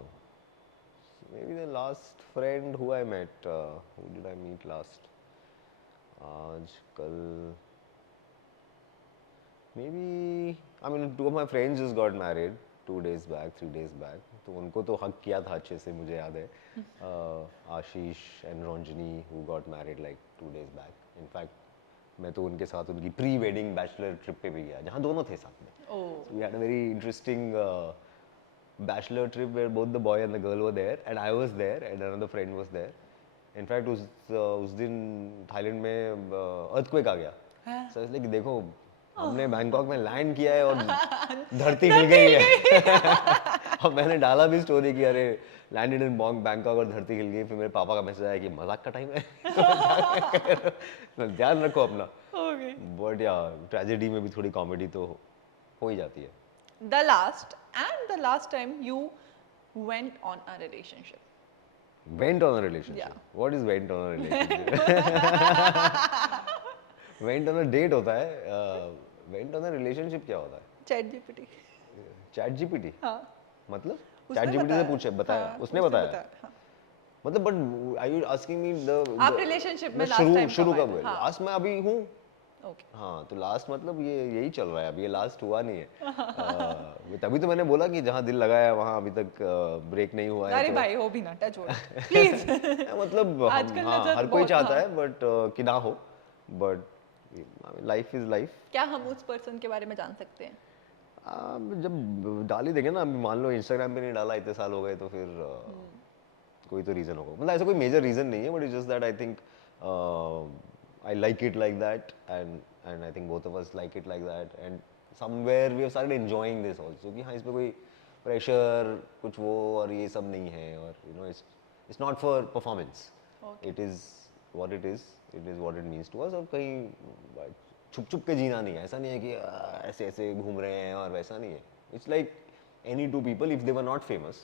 maybe the last friend who I met. Who did I meet last? आज कल. Maybe I mean 2 of my friends just got married 2 days back, 3 days back. तो उनको तो हक किया था अच्छे से, मुझे याद है. Ashish and Ranjani who got married like 2 days back. In fact मैं तो उनके साथ उनकी प्री वेडिंग बैचलर ट्रिप पे भी गया, जहाँ दोनों थे साथ में. oh We had a very interesting bachelor trip where both the boy and the girl were there, and I was there, and another friend was there. In fact उस दिन थाईलैंड में earthquake आ गया. So it's like देखो हमने बैंकॉक में लैंड किया है और धरती हिल गई है. और मैंने डाला भी स्टोरी की अरे लैंडेड इन बैंकॉक और धरती हिल गई. फिर मेरे पापा का मैसेज आया कि मजाक का टाइम है. तो ध्यान रखो अपना. okay बट या ट्रेजेडी में भी थोड़ी कॉमेडी तो हो ही जाती है. the last time you went on a relationship Went on a relationship. Yeah. What is went on a relationship? Went on a date होता है. Went on a relationship क्या होता है? chat gpt chat GPT. हाँ मतलब उसने चैट जीपीटी से बताया. पूछे बताया. हाँ, उसने बताया. हाँ. मतलब but are you asking me the आप relationship में last time शुरू कब कब आए हुए? थे? हाँ. लास्ट में अभी हूँ. okay हाँ तो लास्ट मतलब ये यही चल रहा है अभी. ये लास्ट हुआ नहीं है. तभी तो मैंने बोला कि जहाँ दिल लगाया है वहाँ अभी तक ब्रेक नहीं हुआ है. अरे तो भाई हो भी ना टच वुड प्लीज मतलब आजकल हाँ नजर हर कोई बहुत- चाहता हाँ. है बट कि ना हो. But life is life. क्या हम उस पर्सन के बारे में जान सकते हैं जब डाल ही देंगे ना. अभी मान लो इंस्टाग्राम पे नहीं डाला इतने साल हो गए तो फिर कोई तो रीज़न होगा. मतलब ऐसा कोई मेजर रीज़न नहीं है. But it's just that I think I like it like that, and I think both of us like it like that, and somewhere we have started enjoying this also. कि हाँ इसमें कोई pressure कुछ वो और ये सब नहीं है. और you know it's not for performance. Okay. It is what it is. It is what it means to us. और कहीं छुप छुप के जीना नहीं है. ऐसा नहीं है कि ऐसे ऐसे घूम रहे हैं और वैसा नहीं है. It's like any two people if they were not famous,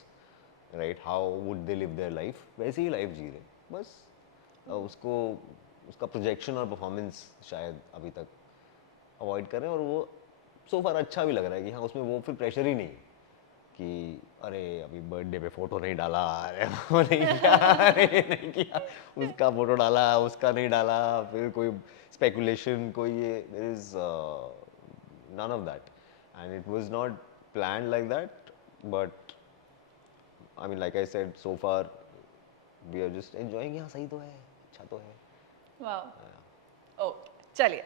right? How would they live their life? वैसे ही life जी रहे. बस उसको उसका प्रोजेक्शन और परफॉर्मेंस शायद अभी तक अवॉइड करें. और वो सो फार अच्छा भी लग रहा है कि हाँ उसमें वो फिर प्रेशर ही नहीं कि अरे अभी बर्थडे पे फोटो नहीं डाला, अरे वो नहीं किया, अरे ये नहीं किया, उसका फोटो डाला, उसका नहीं डाला, फिर कोई स्पेकुलेशन, कोई ये. There is none of that and it was not planned like that. But I mean like I said so far we are just enjoying. हाँ सही तो है, अच्छा तो है. wow oh चलिए,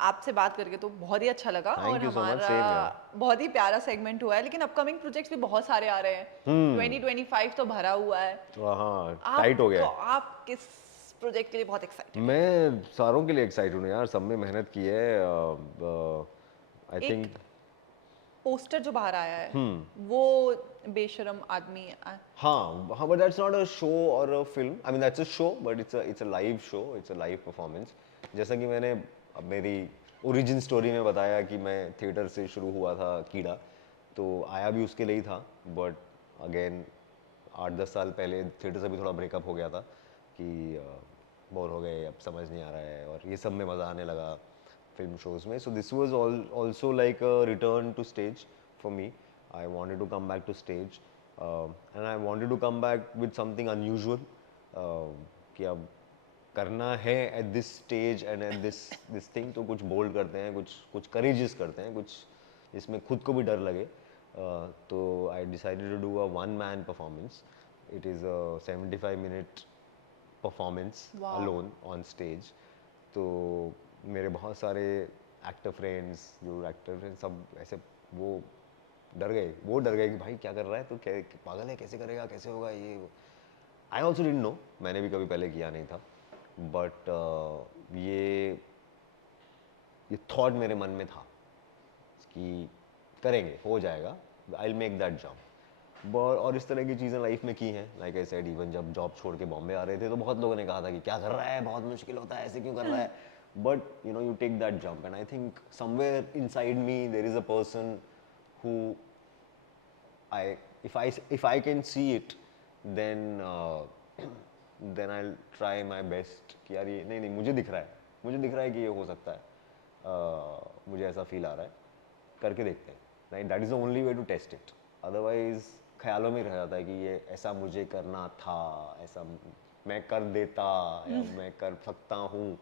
आपसे बात करके तो बहुत ही अच्छा लगा और थैंक यू सो मच, हमारा सेम यार। बहुत ही प्यारा सेगमेंट हुआ है, लेकिन अपकमिंग प्रोजेक्ट्स भी बहुत सारे आ रहे हैं। 2025 तो भरा हुआ है। हाँ, टाइट हो गया आप है। आप किस प्रोजेक्ट के लिए बहुत एक्साइटेड हैं? मैं सारों के लिए एक्साइटेड हूँ यार, सब में मेहनत की है। आई एक थिंक पोस्टर जो बाहर आया है, वो बेशरम आदमी हाँ हाँ, but that's not a show or a film. I mean that's a show, but it's a live show, it's a live performance. जैसा कि मैंने अब मेरी ओरिजिन स्टोरी में बताया कि मैं थिएटर से शुरू हुआ था कीड़ा, तो आया भी उसके लिए ही था। बट अगेन 8-10 साल पहले थिएटर से भी थोड़ा ब्रेकअप हो गया था कि बोर हो गए, अब समझ नहीं आ रहा है, और ये सब में मज़ा आने लगा फिल्म शोज में। So this was also like a return to stage for me. I wanted to come back to stage, and I wanted to come back with something unusual, कि अब करना है at this stage and at this thing, तो कुछ bold करते हैं, कुछ courageous करते हैं, कुछ जिसमें खुद को भी डर लगे। तो I decided to do a one man performance. It is a 75-minute performance वाह, alone on stage. तो मेरे बहुत सारे एक्टर फ्रेंड्स, जो एक्टर फ्रेंड्स सब ऐसे वो डर गए कि भाई क्या कर रहा है, तो क्या पागल है, कैसे करेगा, कैसे होगा ये। आई ऑल्सो डिडंट नो, मैंने भी कभी पहले किया नहीं था। बट ये थॉट मेरे मन में था कि करेंगे, हो जाएगा, I will make that job. और इस तरह की चीज़ें लाइफ में की हैं। लाइक आई सेड, इवन जब जॉब छोड़ के बॉम्बे आ रहे थे तो बहुत लोगों ने कहा था कि क्या कर रहा है, बहुत मुश्किल होता है, ऐसे क्यों कर रहा है। But you know, you take that jump, and I think somewhere inside me there is a person who if I can see it, then then I'll try my best कि यार ये नहीं मुझे दिख रहा है, कि ये हो सकता है। मुझे ऐसा फील आ रहा है, करके देखते हैं। Right, that is the only way to test it. Otherwise ख्यालों में रह जाता है कि ये ऐसा मुझे करना था, ऐसा मैं कर देता, या मैं कर सकता हूँ।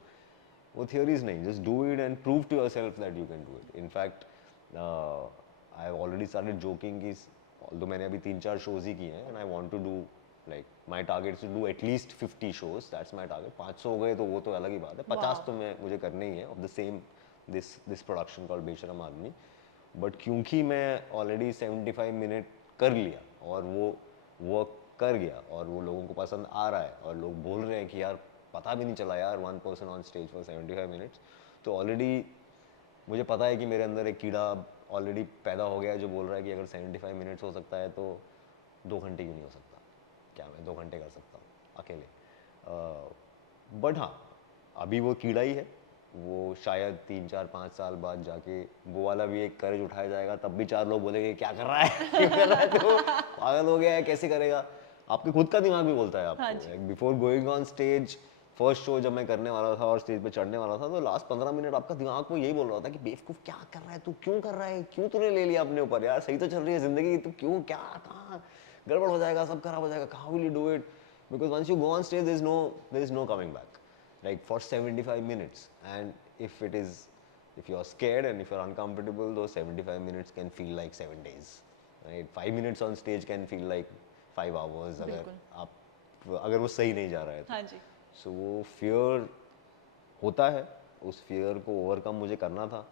वो थियोरीज नहीं, just do it and prove to yourself that you can do it. In fact I have already started joking कि ऑल्दो मैंने अभी 3-4 शोज ही किए हैं, and I want to do, like my target is to do at least 50 shows, that's my target. 500 हो गए तो वो तो अलग ही बात है, 50 तो मैं मुझे करने ही है, of the same this production called बेशरम आदमी। बट क्योंकि मैं ऑलरेडी 75 मिनट कर लिया और वो वर्क कर गया और वो लोगों को पसंद आ रहा है, और लोग बोल रहे हैं कि यार पता भी नहीं चला यार, one person on stage for 75 minutes, तो ऑलरेडी मुझे पता है कि मेरे अंदर एक कीड़ा ऑलरेडी पैदा हो गया है जो बोल रहा है कि अगर 75 मिनट्स हो सकता है तो 2 घंटे क्यों नहीं हो सकता। क्या मैं 2 घंटे कर सकता हूँ अकेले। बट हाँ, अभी वो कीड़ा ही है, वो शायद 3-4-5 साल बाद जाके वो वाला भी एक करेज उठाया जाएगा, तब भी 4 लोग बोलेंगे क्या कर रहा है क्यों कर रहा है, तो पागल हो गया है, कैसे करेगा। आपके खुद का दिमाग भी बोलता है हाँ आपको। जी, like before going on stage, first show जब मैं करने वाला था और स्टेज पे चढ़ने वाला था, तो लास्ट 15 मिनट आपका दिमाग को यही बोल रहा था कि बेवकूफ क्या कर रहा है तू, क्यों कर रहा है, क्यों तूने ले लिया अपने ऊपर, यार सही तो चल रही है जिंदगी, तू क्यों, क्या, कहाँ गड़बड़ हो जाएगा, सब खराब हो जाएगा, how will you do it. Because once you go on stage there is no coming back, like for 75 minutes. And if you're scared and if you're uncomfortable, those 75 minutes can feel like 7 days, right? 5 minutes on stage can feel like 5 hours, अगर वो सही नहीं जा रहा है तो। हाँ जी। सो वो फियर होता है, उस फियर को ओवरकम मुझे करना था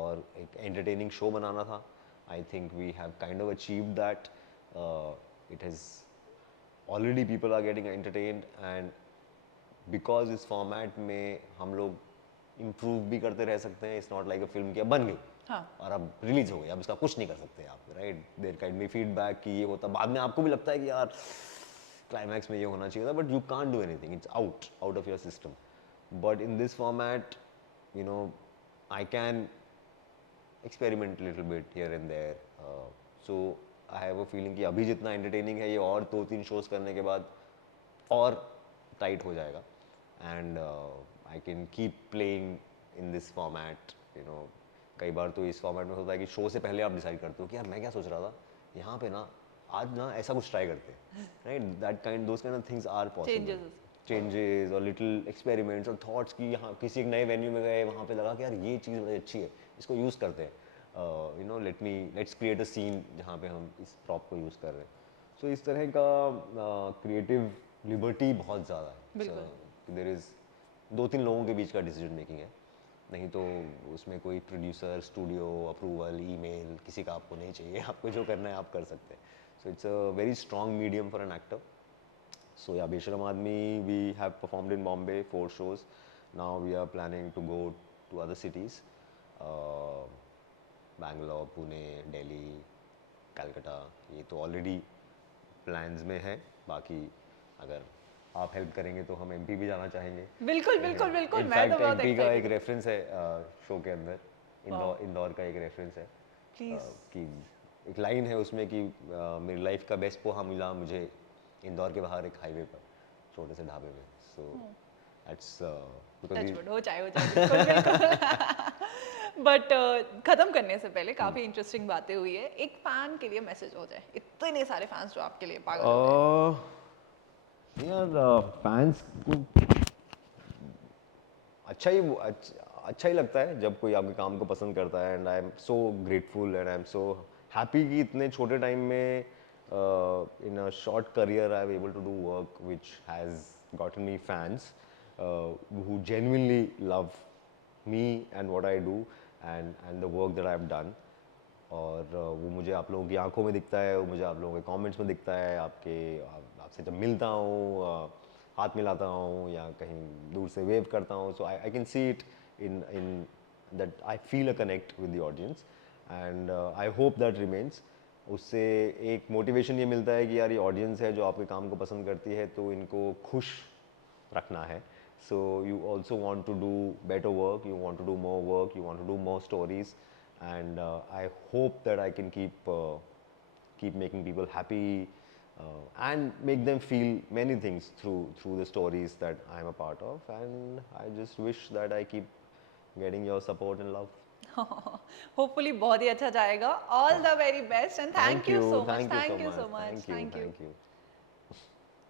और एक एंटरटेनिंग शो बनाना था। I think we have kind of achieved that. It has already, people are getting entertained, and because इस फॉर्मेट में हम लोग इम्प्रूव भी करते रह सकते हैं। It's not like a film की अब बन गई हाँ, और अब रिलीज हो गई, अब इसका कुछ नहीं कर सकते आप, right. There can be feedback कि ये होता, बाद में आपको भी लगता है कि यार क्लाइमैक्स में ये होना चाहिए था, but you can't do anything, it's out of your system. But in this format, you know, I can experiment a little bit here and there. So I have a feeling कि अभी जितना entertaining है ये और 2-3 shows करने के बाद और tight हो जाएगा, and I can keep playing in this format. You know, कई बार तो इस format में होता है कि show से पहले आप decide करते हो कि यार मैं क्या सोच रहा था, यहाँ पे ना आज ना ऐसा कुछ try करते हैं, right? Those kind of things are possible. Changes. Changes और लिटिल एक्सपेरिमेंट्स और थॉट्स की, यहाँ किसी एक नए वेन्यू में गए, वहाँ पे लगा कि यार ये चीज़ बड़ी अच्छी है, इसको यूज़ करते हैं, you know, let's create a scene जहाँ पे हम इस प्रॉप को यूज़ कर रहे हैं। सो इस तरह का क्रिएटिव लिबर्टी बहुत ज़्यादा है। बिल्कुल। देयर इज़ 2-3 लोगों के बीच का डिसीजन मेकिंग है, नहीं तो उसमें कोई प्रोड्यूसर, स्टूडियो, अप्रूवल, ईमेल किसी का आपको नहीं चाहिए। आपको जो करना है आप कर सकते हैं। So it's a very strong medium for an actor. So yeah, Besharam Aadmi, we have performed in Bombay 4 shows. Now we are planning to go to other cities, uh, Bangalore, Pune, Delhi, Calcutta. ये तो ऑलरेडी प्लान्स में है। बाकी अगर आप हेल्प करेंगे तो हम एमपी भी जाना चाहेंगे। बिल्कुल बिल्कुल बिल्कुल, मैं तो इनफैक्ट बहुत एमपी का एक एक्साइटेड। रेफरेंस है शो के अंदर। इंदौर का एक रेफरेंस है प्लीज। कि एक लाइन है उसमें कि मेरी लाइफ का बेस्ट पोहा मिला मुझे इंदौर के बाहर एक हाईवे पर छोटे से ढाबे में। सो दैट्स बिकॉज टचवुड हो जाए बिल्कुल बिल्कुल। बट खत्म करने से पहले काफी इंटरेस्टिंग बातें हुई है, एक फैन के लिए मैसेज हो जाए, इतने सारे फैंस जो आपके लिए पागल हो गए। यार फैंस को अच्छा ही लगता है जब कोई आपके काम को पसंद करता है। And I am so grateful and I am so happy कि इतने छोटे टाइम में in a short career I am able to do work which has gotten me fans who genuinely love me and what I do and the work that I've done। और वो मुझे आप लोगों की आंखों में दिखता है, वो मुझे आप लोगों के कमेंट्स में दिखता है, आपसे जब मिलता हूँ, हाथ मिलाता हूँ या कहीं दूर से वेव करता हूँ। So I can see it in that I feel a connect with the audience and I hope that remains. उससे एक मोटिवेशन ये मिलता है कि यार ये ऑडियंस है जो आपके काम को पसंद करती है तो इनको खुश रखना है। So you also want to do better work, you want to do more work, you want to do more stories and I hope that I can keep making people happy and make them feel many things through the stories that I'm a part of, and I just wish that I keep getting your support and love. Hopefully बहुत ही अच्छा जाएगा। All the very best and thank you so much, Thank you so thank you much, so much, thank you, thank you. thank you.